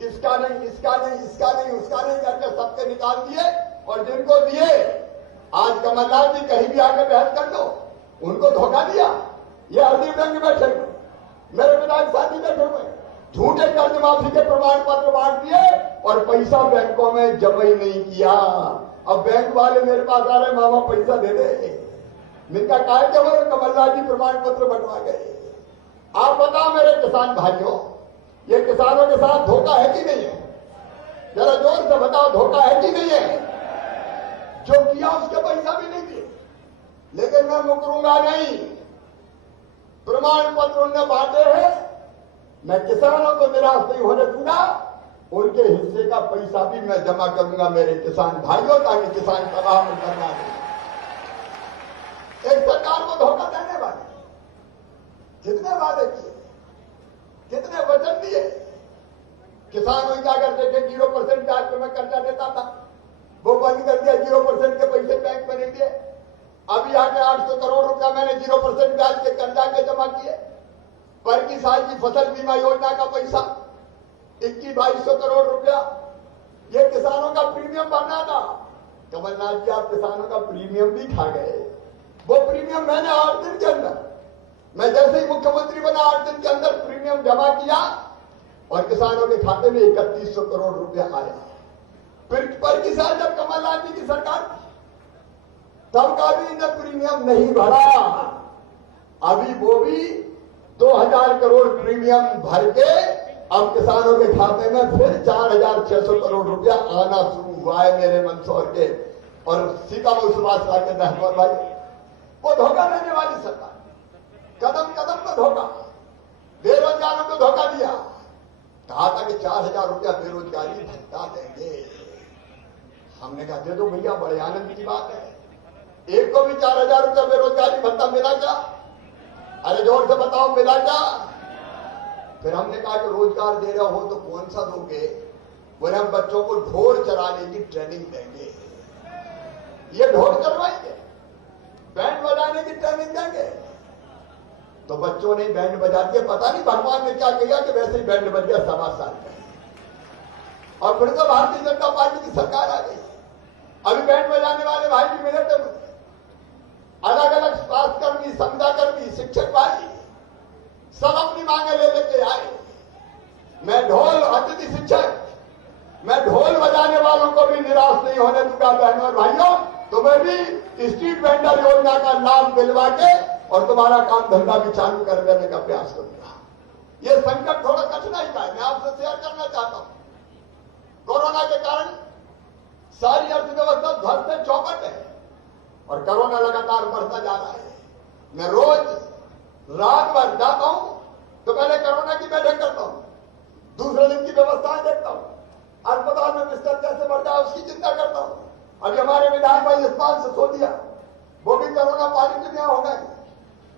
इसका नहीं, इसका नहीं, इसका नहीं, उसका नहीं करके सबके निकाल दिए। और जिनको दिए, आज कमलनाथ जी कहीं भी आके बहस कर दो, उनको धोखा दिया। ये हरदीप रंग बैठे हुए, मेरे विधायक साथी बैठे हुए, झूठे कर्ज माफी के प्रमाण पत्र बांट दिए और पैसा बैंकों में जमा ही नहीं किया। अब बैंक वाले मेरे पास आ रहे, मामा पैसा दे दे। जिनका काय जब कमलनाथ जी प्रमाण पत्र बंटवा गए। आप बताओ मेरे किसान भाइयों, ये किसानों के साथ धोखा है कि नहीं है? जरा जोर से बताओ, धोखा है कि नहीं है? जो किया उसके पैसा भी नहीं दिए, लेकिन मैं मुकरूंगा नहीं। प्रमाण पत्र उनने बांटे हैं, मैं किसानों को निराश नहीं होने दूंगा। उनके हिस्से का पैसा भी मैं जमा करूंगा मेरे किसान भाइयों, ताकि किसान तबाह में करना है। एक सरकार को धोखा देने वाले कितने वादे किए, कितने वचन दिए। किसानों क्या करते थे, 0% ब्याज पे मैं कर्जा देता था, वो बंद कर दिया। 0% के पैसे बैंक में नहीं दिए। अभी आके 800 करोड़ रुपया मैंने 0% ब्याज के कर्जा के जमा किए। पर की साल की फसल बीमा योजना का पैसा 21-2200 करोड़ रुपया, ये किसानों का प्रीमियम भरना था। कमलनाथ जी, आप किसानों का प्रीमियम भी खा गए। वो प्रीमियम मैंने 8 दिन के अंदर, मैं जैसे ही मुख्यमंत्री बना 8 दिन के अंदर प्रीमियम जमा किया और किसानों के खाते में 3100 करोड़ रुपया आया। फिर पर की साल जब कमलनाथ जी की सरकार थी, तब का भी इन्हें प्रीमियम नहीं भरा। अभी वो भी 2000 करोड़ प्रीमियम भर के अब किसानों के खाते में फिर 4600 करोड़ रुपया आना शुरू हुआ है मेरे मंदसौर के और सीतापुर सुभाष के दहनौर भाई। वो धोखा देने वाली सरकार, कदम कदम पर धोखा, बेरोजगारों को धोखा दिया। कहा था कि 4000 रुपया बेरोजगारी भत्ता देंगे। हमने कहा दे दो भैया, बड़े आनंद की बात है। एक को भी 4000 रुपया बेरोजगारी भत्ता मिला क्या? अरे जोर से बताओ, मिला क्या? फिर हमने कहा कि रोजगार दे रहे हो तो कौन सा दोगे? बोले हम बच्चों को ढोल चलाने की ट्रेनिंग देंगे। ये ढोल चलवाएंगे, बैंड बजाने की ट्रेनिंग देंगे। तो बच्चों ने बैंड बजा दिया, पता नहीं भगवान ने क्या किया कि वैसे ही बैंड बज गया 7 साल का। और फिर तो भारतीय जनता पार्टी की सरकार आ गई। अभी बैंड बजाने वाले भाई भी मिले थे मुझे, अलग अलग स्वास्थ्य कर्मी, संविदा कर्मी, शिक्षक भाई, सब अपनी मांगे ले लेके आए। मैं ढोल अतिथि शिक्षक, मैं ढोल बजाने वालों को भी निराश नहीं होने दूंगा। बहनों और भाइयों, तुम्हें भी स्ट्रीट वेंडर योजना का लाभ दिलवा के और तुम्हारा काम धंधा भी चालू कर देने का प्रयास करूंगा। ये संकट थोड़ा कठिनाई का है, मैं आपसे शेयर करना चाहता हूं। कोरोना के कारण सारी अर्थव्यवस्था ध्वस्त से चौपट है और कोरोना लगातार बढ़ता जा रहा है। मैं रोज रात भर जाता हूं तो पहले कोरोना की बैठक करता हूं, दूसरे दिन की व्यवस्थाएं देखता हूं, अस्पताल में बिस्तर कैसे बढ़ जाए उसकी चिंता करता हूं। अभी हमारे विधायक भाई अस्पताल से सो दिया, वो भी कोरोना पॉजिटिव यहां हो गए।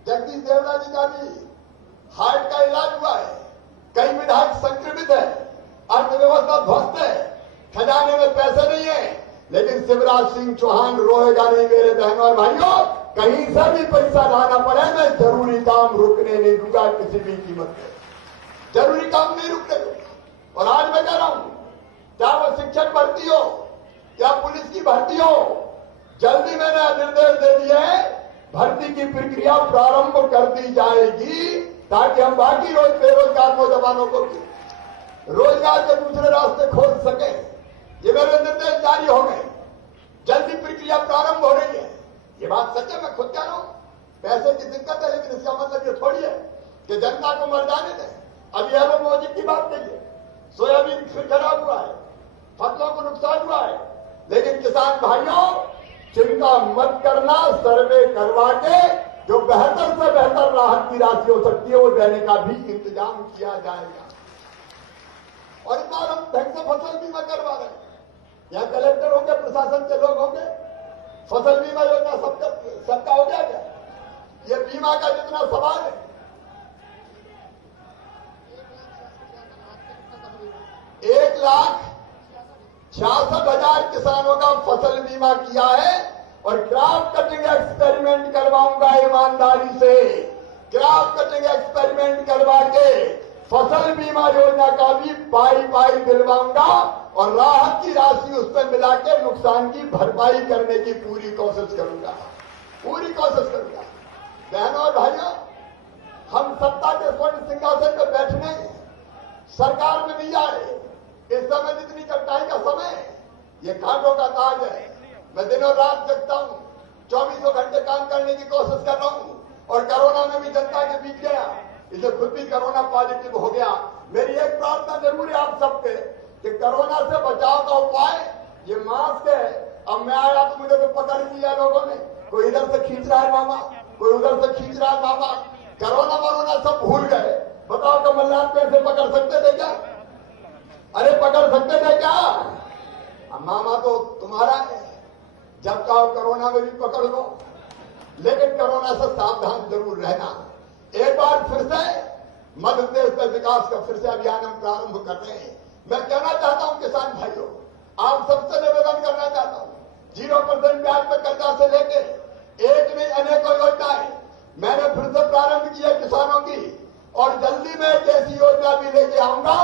जगदीश देवड़ा जी का भी हार्ट का इलाज हुआ है। कई विधायक संक्रमित है, अर्थव्यवस्था ध्वस्त है, खजाने में पैसे नहीं है, लेकिन शिवराज सिंह चौहान रोएगा नहीं मेरे बहनों और भाइयों। कहीं से भी पैसा लाना पड़े, मैं जरूरी काम रुकने नहीं दूंगा किसी भी कीमत पे। जरूरी काम नहीं रुकने दूंगा। और आज मैं कह रहा हूं, क्या वो शिक्षक भर्ती हो या पुलिस की भर्ती हो, जल्दी मैंने निर्देश दे दिए हैं, भर्ती की प्रक्रिया प्रारंभ कर दी जाएगी ताकि हम बाकी रोज बेरोजगार नौजवानों को भी रोजगार के दूसरे रास्ते खोज सके। ये मेरे निर्देश जारी हो गए, जल्दी प्रक्रिया प्रारंभ हो रही है। ये बात सच है, मैं खुद कह रहा हूं। पैसे की दिक्कत है, लेकिन इसका मतलब ये थोड़ी है कि जनता को मर जाने दें। अभी एलो मौजिक की बात कहिए, सोयाबीन फिर खराब हुआ है, फसलों को नुकसान हुआ है, लेकिन किसान भाइयों चिंता मत करना, सर्वे करवा के जो बेहतर से बेहतर राहत की राशि हो सकती है वो देने का भी इंतजाम किया जाएगा। और इस बार हम ढंग से फसल बीमा करवा रहे हैं। यहाँ कलेक्टर होंगे, प्रशासन के लोग होंगे, फसल बीमा योजना सबका हो गया क्या? ये बीमा का जितना सवाल है, 1,66,000 किसानों का फसल बीमा किया है और क्रॉप कटिंग एक्सपेरिमेंट करवाऊंगा ईमानदारी से। क्रॉप कटिंग एक्सपेरिमेंट करवा के फसल बीमा योजना का भी पाई दिलवाऊंगा और राहत की राशि उस पर मिला के नुकसान की भरपाई करने की पूरी कोशिश करूंगा। बहनों और भाइयों, हम सत्ता के स्वर्ण सिंहासन पर बैठने सरकार में नहीं आए। इस समय जितनी कठिनाई का समय है, ये कांटों का ताज है। मैं दिनों रात जगता हूं, 24 घंटे काम करने की कोशिश कर रहा हूं और कोरोना में भी जनता के बीच गया। इसे खुद भी कोरोना पॉजिटिव हो गया। मेरी एक प्रार्थना जरूर है आप सबके कि कोरोना से बचाव का उपाय ये मास्क है। अब मैं आया तो मुझे तो पकड़ लिया लोगों ने, कोई इधर से खींच रहा है मामा, कोई उधर से खींच रहा है मामा। कोरोना वरोना सब भूल गए। बताओ कमलनाथ को ऐसे पकड़ सकते थे क्या? अरे पकड़ सकते थे क्या? अब मामा तो तुम्हारा है, जब चाहो कोरोना में भी पकड़ लो, लेकिन कोरोना से सावधान जरूर रहना। एक बार फिर से मध्य प्रदेश में विकास का फिर से अभियान हम प्रारंभ कर रहे हैं। मैं कहना चाहता हूं किसान भाइयों, आप सबसे निवेदन करना चाहता हूं, 0% ब्याज पर कर्जा से लेके एक नहीं अनेकों योजनाएं मैंने फिर से प्रारंभ की है किसानों की, और जल्दी में एक ऐसी योजना भी लेके आऊंगा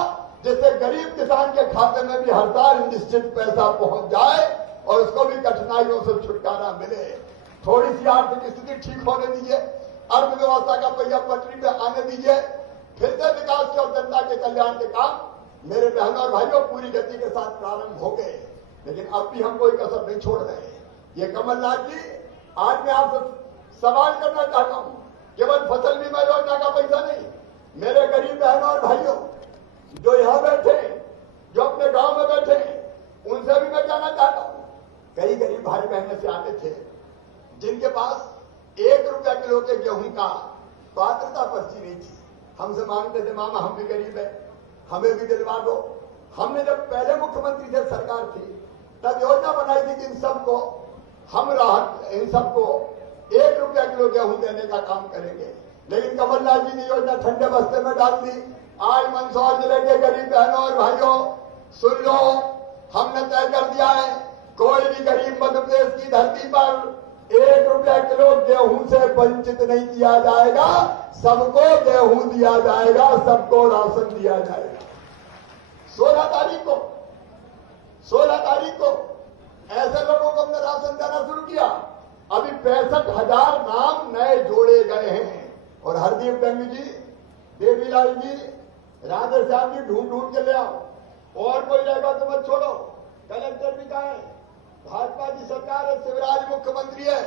जिससे गरीब किसान के खाते में भी हर साल निश्चित पैसा पहुंच जाए और उसको भी कठिनाइयों से छुटकारा मिले। थोड़ी सी आर्थिक स्थिति ठीक होने दीजिए, अर्थव्यवस्था का पहिया पटरी पे आने दीजिए, फिर से विकास के और जनता के कल्याण के काम मेरे बहनों और भाइयों पूरी गति के साथ प्रारंभ हो गए। लेकिन अब भी हम कोई कसर नहीं छोड़ रहे। ये कमलनाथ जी, आज मैं आपसे सवाल करना चाहता हूं, केवल फसल बीमा योजना का पैसा नहीं, मेरे गरीब बहनों और भाइयों जो यहां बैठे, जो अपने गांव में बैठे, उनसे भी मैं कहना चाहता हूं, कई गरीब भाई बहन से आते थे जिनके पास 1 रुपया किलो के गेहूं का पात्रता पर्ची नहीं थी। हमसे मांगते थे मामा हम भी गरीब है, हमें भी दिलवा दो। हमने जब पहले मुख्यमंत्री थे, सरकार थी, तब योजना बनाई थी कि इन सबको हम राहत, इन सबको 1 रुपया किलो गेहूं देने का काम करेंगे। लेकिन कमलनाथ जी ने योजना ठंडे बस्ते में डाल दी। आज मंदसौर जिले के गरीब बहनों और भाइयों सुन लो, हमने तय कर दिया है, कोई भी गरीब मध्य प्रदेश की धरती पर 1 रुपया किलो गेहूं से वंचित नहीं किया जाएगा। सबको गेहूं दिया जाएगा, सबको राशन दिया जाएगा। 16 तारीख को ऐसे लोगों को हमने राशन देना शुरू किया। अभी 65,000 नाम नए जोड़े गए हैं। और हरदीप गंग जी, देवीलाल जी, राधे श्याम जी ढूंढ के ले आओ। और कोई रहेगा तो मत छोड़ो। कलेक्टर भी कहा है, भाजपा की सरकार है, शिवराज मुख्यमंत्री है,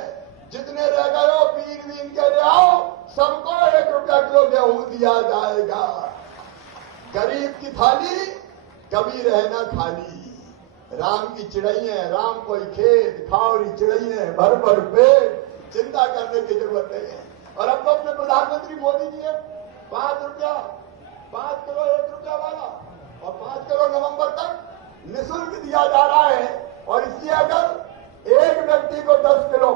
जितने रह गए हो बीन के ले आओ, सबको 1 रुपया किलो गेहूं दिया जाएगा। गरीब की थाली कभी रहना खाली। राम की चिड़ैया, राम कोई खेत, खाओरी चिड़ैया, भर भर पेट, चिंता करने की जरूरत नहीं है। और अब तो अपने प्रधानमंत्री मोदी जी ने 5 रुपया, 5 किलो 1 रुपया वाला और 5 किलो नवंबर तक निःशुल्क दिया जा रहा है। और इसलिए अगर एक व्यक्ति को 10 किलो,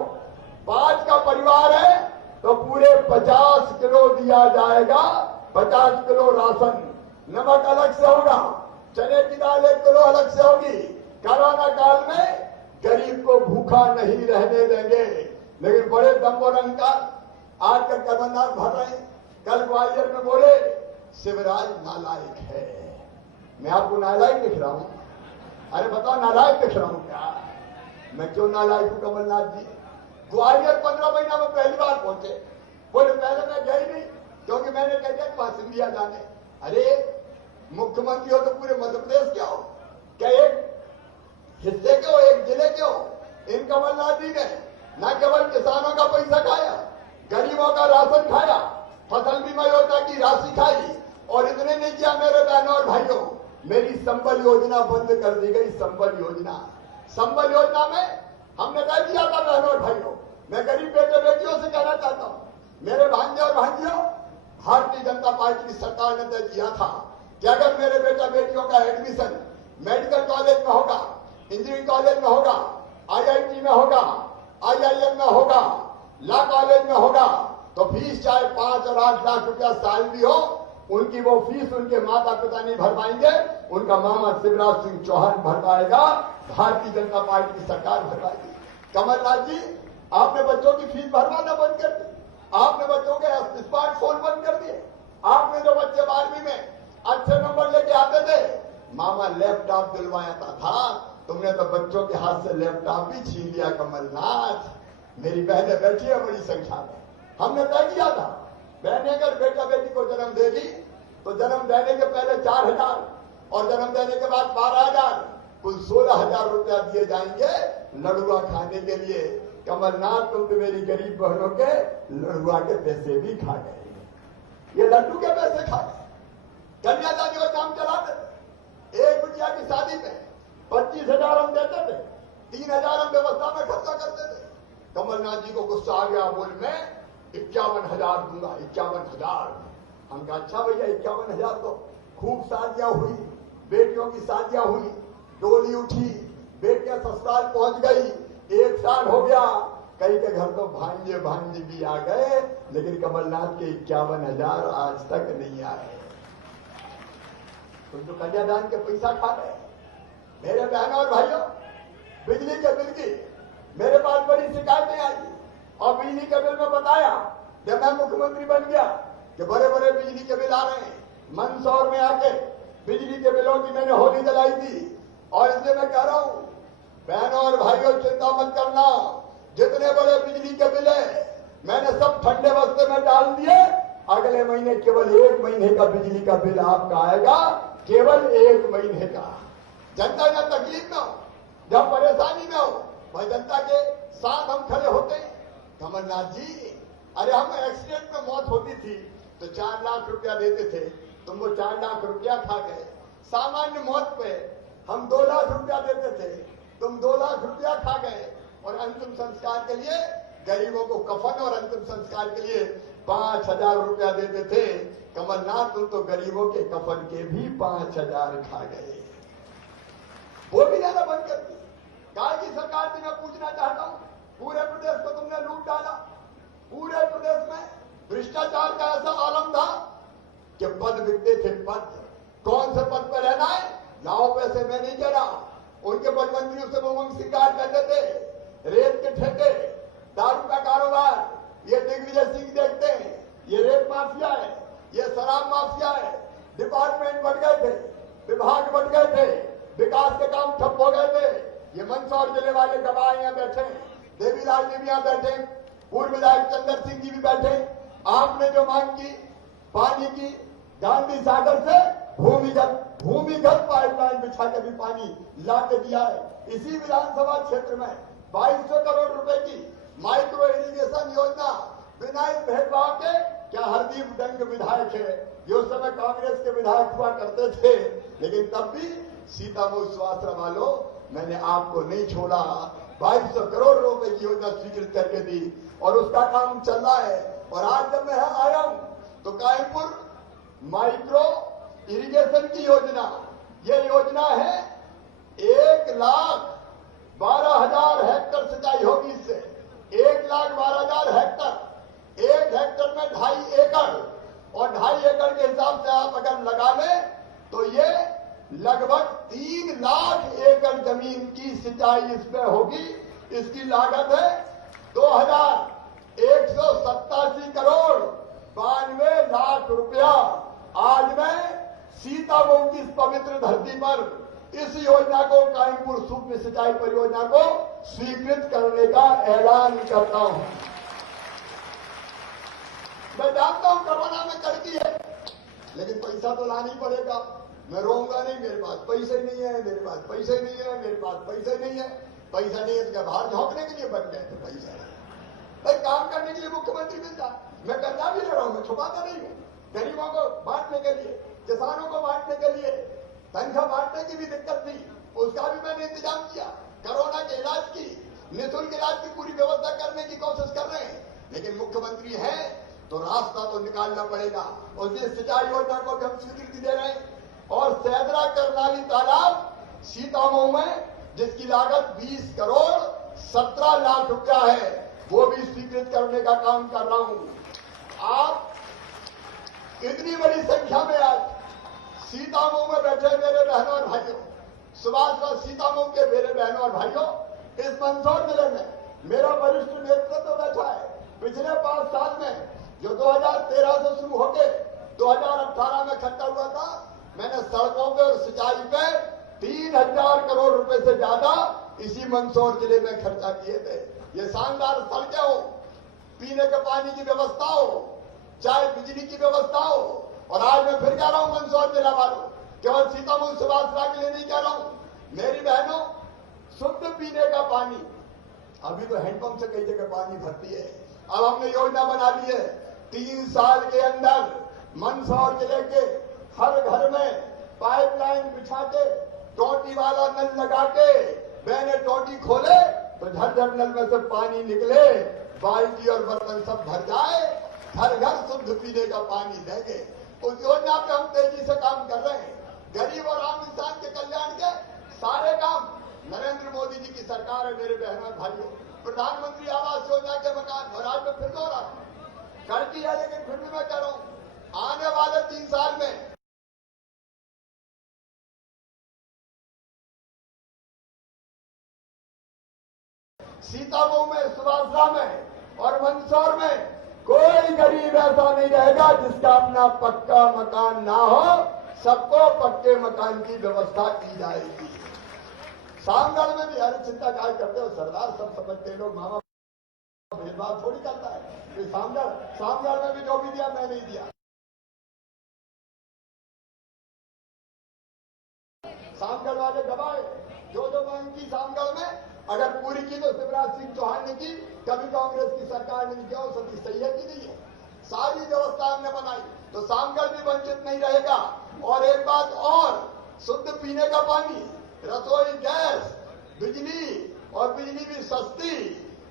5 का परिवार है तो पूरे 50 किलो दिया जाएगा। 50 किलो राशन, नमक अलग से होगा, चने की दाल 1 किलो अलग से होगी। कोरोना काल में गरीब को भूखा नहीं रहने देंगे। लेकिन बड़े दम्बोरंकार आज का कदमदार भर रहे हैं। कल ग्वालियर में बोले शिवराज नालायक है। मैं आपको नालायक दिख रहा हूं? अरे बताओ नालायक दिख रहा हूं क्या? मैं क्यों नालायक हूं कमलनाथ जी? ग्वालियर 15 महीना में पहली बार पहुंचे। बोले पहले मैं गई नहीं क्योंकि मैंने कह दिया वहां सिंधिया जाने। अरे मुख्यमंत्री हो तो पूरे मध्य प्रदेश के हो क्या? एक हिस्से के हो, एक जिले के हो? इन कमलनाथ जी ने न केवल किसानों का पैसा खाया, गरीबों का राशन खाया, फसल बीमा योजना की राशि खाई, और इतने नहीं किया मेरे बहनों और भाइयों, मेरी संबल योजना बंद कर दी गई। संबल योजना में हमने कह दिया था बहनों और भाइयों, मैं गरीब बेटे बेटियों से कहना चाहता हूं, मेरे भांजे और भांजियों, भारतीय जनता पार्टी की सरकार ने तय किया था कि अगर मेरे बेटा बेटियों का एडमिशन मेडिकल कॉलेज में होगा, इंजीनियरिंग कॉलेज में होगा, IIT में होगा, IIM में होगा, लॉ कॉलेज में होगा, तो फीस चाहे 5 और 8 लाख रुपया साल भी हो, उनकी वो फीस उनके माता पिता नहीं भर पाएंगे, उनका मामा शिवराज सिंह चौहान भर पाएगा, भारतीय जनता पार्टी की सरकार भर पाएगी। कमलनाथ जी, आपने बच्चों की फीस भरवाना बंद कर दी। आपने बच्चों के स्मार्टफोन बंद कर दिए। आपने जो बच्चे 12वीं में अच्छे नंबर लेके आते थे, मामा लैपटॉप दिलवाया था, तुमने तो बच्चों के हाथ से लैपटॉप भी छीन लिया। कमलनाथ, मेरी बहनें बैठी है बड़ी संख्या में, हमने तय किया था बहनें अगर बेटा बेटी को जन्म देगी तो जन्म देने के पहले 4,000 और जन्म देने के बाद 12,000, कुल 16,000 रुपया दिए जाएंगे लड़ुआ खाने के लिए। कमलनाथ, तुम तो मेरी गरीब बहनों के लड़ुआ के पैसे भी खा गए, ये लड्डू के पैसे खा गए। कन्यादान का काम चलाते थे, एक बिटिया की शादी में 25,000 हम देते थे, 3,000 हम व्यवस्था में खर्चा करते थे। कमलनाथ जी को गुस्सा आ गया, बोल मैं 51,000 दूंगा, 51,000। हम कहा अच्छा भैया 51,000 तो खूब शादियां हुई, बेटियों की शादियां हुई, डोली उठी, बेटियां ससुराल पहुंच गई, 1 साल हो गया, कई के घर तो भांजे भांजी भी आ गए, लेकिन कमलनाथ के 51,000 आज तक नहीं आए। तुम तो कन्यादान के पैसा खा गए। मेरे बहनों और भाइयों, बिजली के बिल की मेरे पास बड़ी शिकायतें आई और बिजली के बिल में बताया जब मैं मुख्यमंत्री बन गया कि बड़े बड़े बिजली के बिल आ रहे हैं। मंदसौर में आके बिजली के बिलों की मैंने होली जलाई थी और इसलिए मैं कह रहा हूं बहनों और भाइयों, चिंता मत करना, जितने बड़े बिजली के बिल है मैंने सब ठंडे बस्ते में डाल दिए। अगले महीने केवल 1 महीने का बिजली का बिल आपका आएगा, केवल 1 महीने का। जनता जब तकलीफ में हो, जब परेशानी में हो, वह जनता के साथ हम खड़े होते हैं। कमलनाथ जी, अरे हम एक्सीडेंट में मौत होती थी तो 4 लाख रुपया देते थे, तुम वो 4 लाख रुपया खा गए। सामान्य मौत पे हम 2 लाख रुपया देते थे, तुम 2 लाख रुपया खा गए। और अंतिम संस्कार के लिए गरीबों को कफन और अंतिम संस्कार के लिए 5,000 रुपया देते थे। कमलनाथ, तुम तो गरीबों के कफन के भी 5,000 खा गए, वो भी देना बंद कर दी। काल की सरकार से मैं पूछना चाहता हूं, पूरे प्रदेश को तुमने लूट डाला, पूरे प्रदेश में भ्रष्टाचार का ऐसा आलम था कि पद बिकते थे। पद, कौन से पद पर रहना है, लाओ पैसे, मैं नहीं कह रहा। उनके पद मंत्रियों से उमंग सिंगार कहते थे, रेत के ठेके, दारू का कारोबार, ये दिग्विजय सिंह देखते हैं, ये रेत माफिया है, ये शराब माफिया है। डिपार्टमेंट बढ़ गए थे, विभाग बढ़ गए थे, विकास के काम ठप हो गए थे। ये मंदसौर जिले वाले गवाह यहाँ बैठे, देवीलाल जी भी यहाँ बैठे, पूर्व विधायक चंद्र सिंह जी भी बैठे। आपने जो मांग की पानी की, गांधी सागर से भूमिगत पाइपलाइन बिछा के भी पानी ला के दिया है। इसी विधानसभा क्षेत्र में 2200 करोड़ रुपए की माइक्रो इरिगेशन योजना बिना इस भेदभाव के। क्या हरदीप डंग विधायक है, ये उस समय कांग्रेस के विधायक हुआ करते थे, लेकिन तब भी सीतामऊ स्वास्थ्य वालों, मैंने आपको नहीं छोड़ा। 2200 करोड़ रुपए की योजना स्वीकृत करके दी और उसका काम चल रहा है। और आज जब मैं आया हूं तो कायमपुर माइक्रो इरिगेशन की योजना, ये योजना है 1,12,000 हेक्टर सिंचाई होगी इससे। 1,12,000 हेक्टर, 1 हेक्टर में 2.5 एकड़ और 2.5 एकड़ के हिसाब से आप अगर लगा लें तो ये लगभग 3 लाख एकड़ जमीन की सिंचाई इसमें होगी। इसकी लागत है 2,187 करोड़ 92 लाख रुपया। आज मैं सीतामऊ की इस पवित्र धरती पर इस योजना को, कायमपुर सूक्ष्म सिंचाई परियोजना को स्वीकृत करने का ऐलान करता हूं। मैं जानता हूं कोरोना में कड़की है, लेकिन पैसा तो लाना ही पड़ेगा। मैं रोऊंगा नहीं, मेरे पास पैसे नहीं है, मेरे पास पैसे नहीं है, मेरे पास पैसे नहीं है। पैसा नहीं है तो क्या बाहर झोंकने के लिए बन गए थे? पैसा नहीं, भाई काम करने के लिए मुख्यमंत्री मिलता। मैं कर्जा भी ले रहा हूं, मैं छुपाता नहीं हूं। गरीबों को बांटने के लिए, किसानों को बांटने के लिए, तनख्वाह बांटने की भी दिक्कत थी, उसका भी मैंने इंतजाम किया। कोरोना के इलाज की, निःशुल्क इलाज की पूरी व्यवस्था करने की कोशिश कर रहे हैं। लेकिन मुख्यमंत्री है तो रास्ता तो निकालना पड़ेगा। और इस सिंचाई योजना को भी हम स्वीकृति दे रहे हैं। और सैदरा करनाली तालाब सीतामऊ में, जिसकी लागत 20 करोड़ 17 लाख रुपया है, वो भी स्वीकृत करने का काम कर रहा हूं। आप इतनी बड़ी संख्या में आज सीतामऊ में बैठे मेरे बहनों और भाइयों, सुभाष सीतामऊ के मेरे बहनों और भाइयों, इस मंदसौर जिले में मेरा वरिष्ठ नेतृत्व बैठा है। पिछले 5 साल में जो 2013 से शुरू होके 2018 में खर्चा हुआ था, मैंने सड़कों पे और सिंचाई पे 3000 करोड़ रुपए से ज्यादा इसी मंदसौर जिले में खर्चा किए थे। ये शानदार सड़कें हो, पीने के पानी की व्यवस्था हो, चाहे बिजली की व्यवस्था हो। और आज मैं फिर कह रहा हूं मंदसौर जिला वालों, केवल सीतामढ़ी सुभाषरा के लिए नहीं कह रहा हूं, मेरी बहनों, शुद्ध पीने का पानी, अभी तो हैंडपंप से कई जगह पानी भरती है। अब हमने योजना बना ली है 3 साल के अंदर मंदसौर जिले के हर घर में पाइपलाइन बिछा के, टोटी वाला नल लगा के, मैंने टोटी खोले तो झरझर नल में से पानी निकले, बाल्टी और बर्तन सब भर जाए, घर घर शुद्ध पीने का पानी देंगे। उस योजना पे हम तेजी से काम कर रहे हैं। गरीब और आम इंसान के कल्याण के सारे काम नरेंद्र मोदी जी की सरकार है। मेरे बहनों और भाइयों, प्रधानमंत्री आवास योजना के मकान, और आज मैं फिर दोहरा कर दी है, लेकिन फिर भी मैं कह रहा हूं आने वाले 3 साल में सीतामऊ में, सुभाषरा में और मंदसौर में कोई गरीब ऐसा नहीं रहेगा जिसका अपना पक्का मकान ना हो। सबको पक्के मकान की व्यवस्था की जाएगी। सामगढ़ में भी हर चिंता काय करते हो सरदार, सब समझते लोग, मामा भेदभाव थोड़ी करता है। सामगढ़ में भी जो भी दिया मैं नहीं दिया। सामगढ़ वाले दबाए जो बैंक की सामगढ़ में अगर पूरी की तो शिवराज सिंह चौहान ने की, कभी कांग्रेस की सरकार ने नहीं किया। और सती सही है कि नहीं है? सारी व्यवस्था हमने बनाई तो सामगढ़ भी वंचित नहीं रहेगा। और एक बात और, शुद्ध पीने का पानी, रसोई गैस, बिजली, और बिजली भी सस्ती,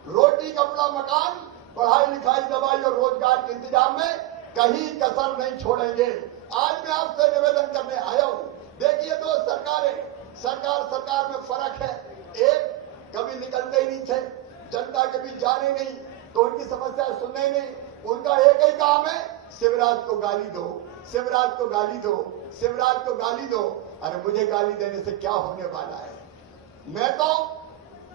रोटी कपड़ा मकान, पढ़ाई लिखाई दवाई और रोजगार के इंतजाम में कहीं कसर नहीं छोड़ेंगे। आज मैं आपसे निवेदन करने आया हूं। देखिए दो सरकारें, सरकार में फर्क है। एक कभी निकलते ही नहीं थे, जनता के बीच जाने नहीं, तो उनकी समस्या सुनने नहीं। उनका एक ही काम है, शिवराज को गाली दो, शिवराज को गाली दो, शिवराज को गाली दो। अरे मुझे गाली देने से क्या होने वाला है? मैं तो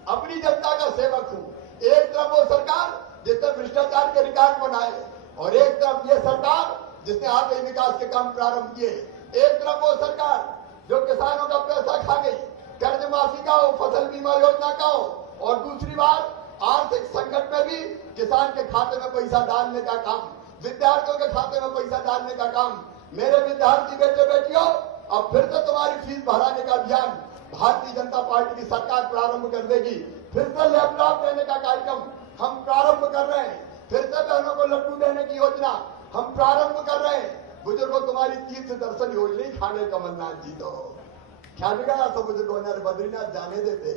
अपनी जनता का सेवक हूं। एक तरफ वो सरकार जिसने भ्रष्टाचार के रिकॉर्ड बनाए, और एक तरफ ये सरकार जिसने आर्थिक विकास के काम प्रारंभ किए। एक तरफ वो सरकार जो किसानों का पैसा खा गई, कर्ज माफी का हो, फसल बीमा योजना का हो, और दूसरी बार आर्थिक संकट में भी किसान के खाते में पैसा डालने का काम, विद्यार्थियों के खाते में पैसा डालने का काम। मेरे विद्यार्थी बेटे बेटियों, अब फिर से तुम्हारी फीस भराने का अभियान भारतीय जनता पार्टी की सरकार प्रारंभ कर देगी। फिर से लैपटॉप देने का कार्यक्रम हम प्रारंभ कर रहे हैं। फिर से बहनों को लड्डू देने की योजना हम प्रारंभ कर रहे हैं। बुजुर्गों, तुम्हारी तीर्थ दर्शन योजना ही खाने कमलनाथ जी तो क्या बिगाड़ा? तो बुजुर्गों ने बद्रीनाथ जाने देते,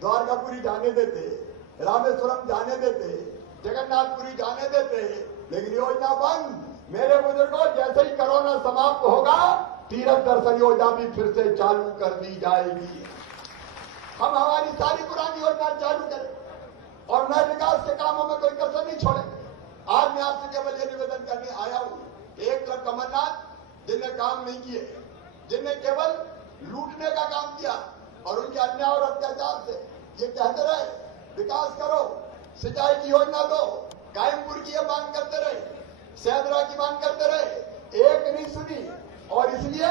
द्वारकापुरी जाने देते, रामेश्वरम जाने देते, जगन्नाथपुरी जाने देते, लेकिन योजना बंद। मेरे बुजुर्गों, जैसे ही कोरोना समाप्त होगा, तीर्थ दर्शन योजना भी फिर से चालू कर दी जाएगी। हम हमारी सारी पुरानी योजना चालू करें और नए विकास के कामों में कोई कसर नहीं छोड़ेंगे। आज मैं आपसे केवल ये निवेदन करने आया हूं, एक तरफ कमलनाथ जिनने काम नहीं किए, जिनने केवल लूटने का काम किया और उनके अन्याय और अत्याचार से ये कहते रहे विकास करो, सिंचाई की योजना दो, कायमपुर की मांग करते रहे, सैदरा की मांग करते रहे, एक नहीं सुनी। और इसलिए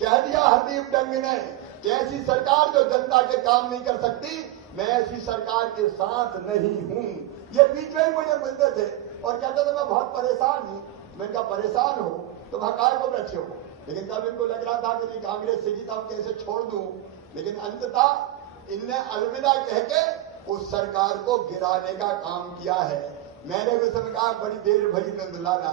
कह दिया हरदीप डंग ने कि ऐसी सरकार जो जनता के काम नहीं कर सकती, मैं ऐसी सरकार के साथ नहीं हूं। ये बीच में ही मुझे मिलते थे और कहते थे मैं बहुत परेशान हूं। मैं क्या परेशान हो तो भकाय को बैठे हो, लेकिन तब इनको लग रहा था कि नहीं कांग्रेस से जीता हूं, कैसे छोड़ दूं। लेकिन अंततः इनने अलविदा कह के उस सरकार को गिराने का काम किया है। मैंने भी समय कहा बड़ी देर भरी नंदलाला,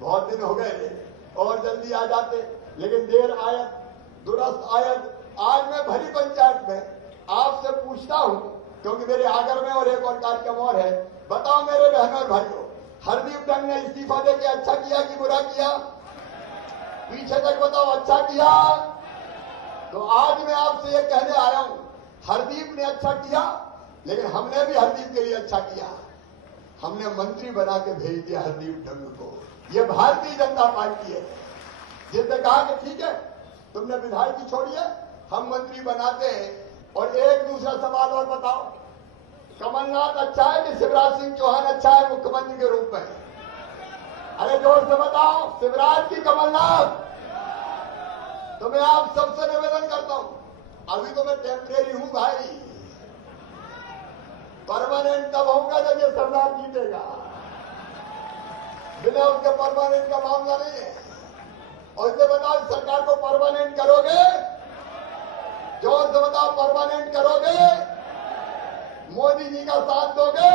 बहुत दिन हो गए और जल्दी आ जाते, लेकिन देर आयत दुरुस्त आयत। आज मैं भरी पंचायत में आपसे पूछता हूं, क्योंकि मेरे आगर में और एक और कार्यक्रम और है। बताओ मेरे बहनों और भाइयों, हरदीप डंग ने इस्तीफा देके अच्छा किया कि बुरा किया? पीछे तक बताओ, अच्छा किया? तो आज मैं आपसे ये कहने आया हूं, हरदीप ने अच्छा किया, लेकिन हमने भी हरदीप के लिए अच्छा किया। हमने मंत्री बना के भेज दिया हरदीप डंग को। ये भारतीय जनता पार्टी है जिसने कहा कि ठीक है तुमने विधायकी छोड़ी है, हम मंत्री बनाते हैं। और एक दूसरा सवाल और बताओ, कमलनाथ अच्छा है कि शिवराज सिंह चौहान अच्छा है मुख्यमंत्री के रूप में? अरे जोर से बताओ, शिवराज की कमलनाथ? तो मैं आप सबसे निवेदन करता हूं, अभी तो मैं टेम्परेरी हूं भाई, परमानेंट तब होगा जब ये सरदार जीतेगा, बिना उसके परमानेंट का मामला नहीं है। और इसे बताओ, सरकार को परमानेंट करोगे? जोर से बताओ, परमानेंट करोगे? मोदी जी का साथ दोगे?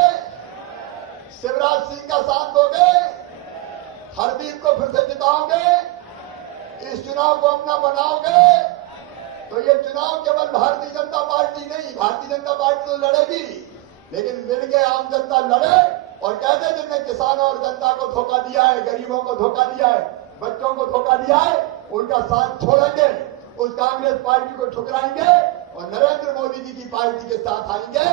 शिवराज सिंह का साथ दोगे? हरदीप को फिर से जिताओगे? इस चुनाव को अपना बनाओगे? तो ये चुनाव केवल भारतीय जनता पार्टी नहीं, भारतीय जनता पार्टी तो लड़ेगी, लेकिन मिलकर आम जनता लड़े और कहते जिनने किसानों और जनता को धोखा दिया है, गरीबों को धोखा दिया है, बच्चों को धोखा दिया है, उनका साथ छोड़ेंगे, उस कांग्रेस पार्टी को ठुकराएंगे और नरेंद्र मोदी जी की पार्टी के साथ आएंगे,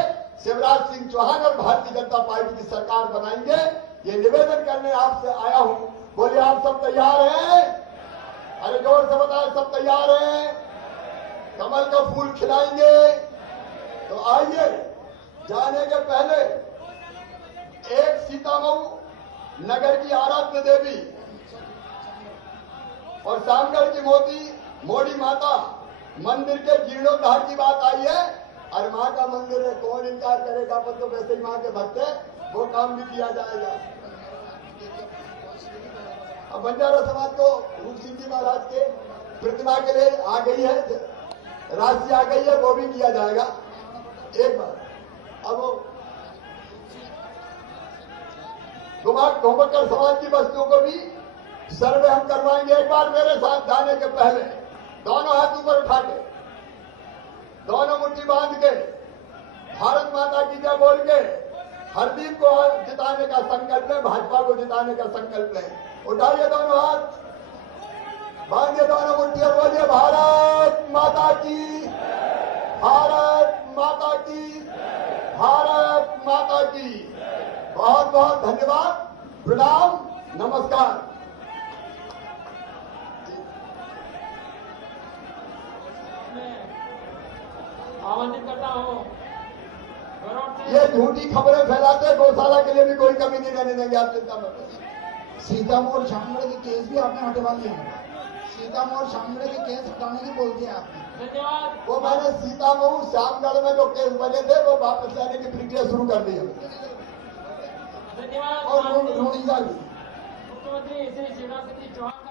शिवराज सिंह चौहान और भारतीय जनता पार्टी की सरकार बनाएंगे। ये निवेदन करने आपसे आया हूं। बोलिए, आप सब तैयार हैं? अरे जोर से बताएं, सब तैयार हैं? कमल का फूल खिलाएंगे? तो आइए, जाने के पहले एक सीतामऊ नगर की आराध्य देवी और सामगढ़ की मोड़ी माता मंदिर के जीर्णोद्धार की बात आई है। और मां का मंदिर है, कौन इनकार करेगा? पर तो वैसे ही मां के भक्त है, वो काम भी किया जाएगा। अब बंजारा समाज को रूप सिंह जी महाराज के प्रतिमा के लिए आ गई है, राशि आ गई है, वो भी किया जाएगा एक बार। अब गोमकर समाज की बस्तियों को भी सर्वे हम करवाएंगे। एक बार मेरे साथ जाने के पहले दोनों हाथ ऊपर उठा के, दोनों मुट्ठी बांध के, भारत माता की जय बोल के हरदीप को जिताने का संकल्प लें, भाजपा को जिताने का संकल्प लें। उठाइए दोनों हाथ, बांधिए दोनों मुट्ठी और बोलिए, भारत माता की, भारत माता की, भारत माता की। बहुत बहुत धन्यवाद, प्रणाम, नमस्कार। आमंत्रित करता हूँ ये झूठी खबरें फैलाते, गौशाला के लिए भी कोई कमी नहीं रहने देंगे, आप चिंता मत करिए। सीतामऊ और शामगढ़ के केस भी आपने हटवा लिए हैं। सीतामऊ और शामगढ़ के केस हटाने की बोल दिया आपने। धन्यवाद। वो मैंने सीतामऊ शामगढ़ में जो केस बने थे वो वापस लेने की प्रक्रिया शुरू कर दी है। धन्यवाद। और रोहिंगा भी। मुख्यमंत्री श्री शिवराज सिंह चौहान।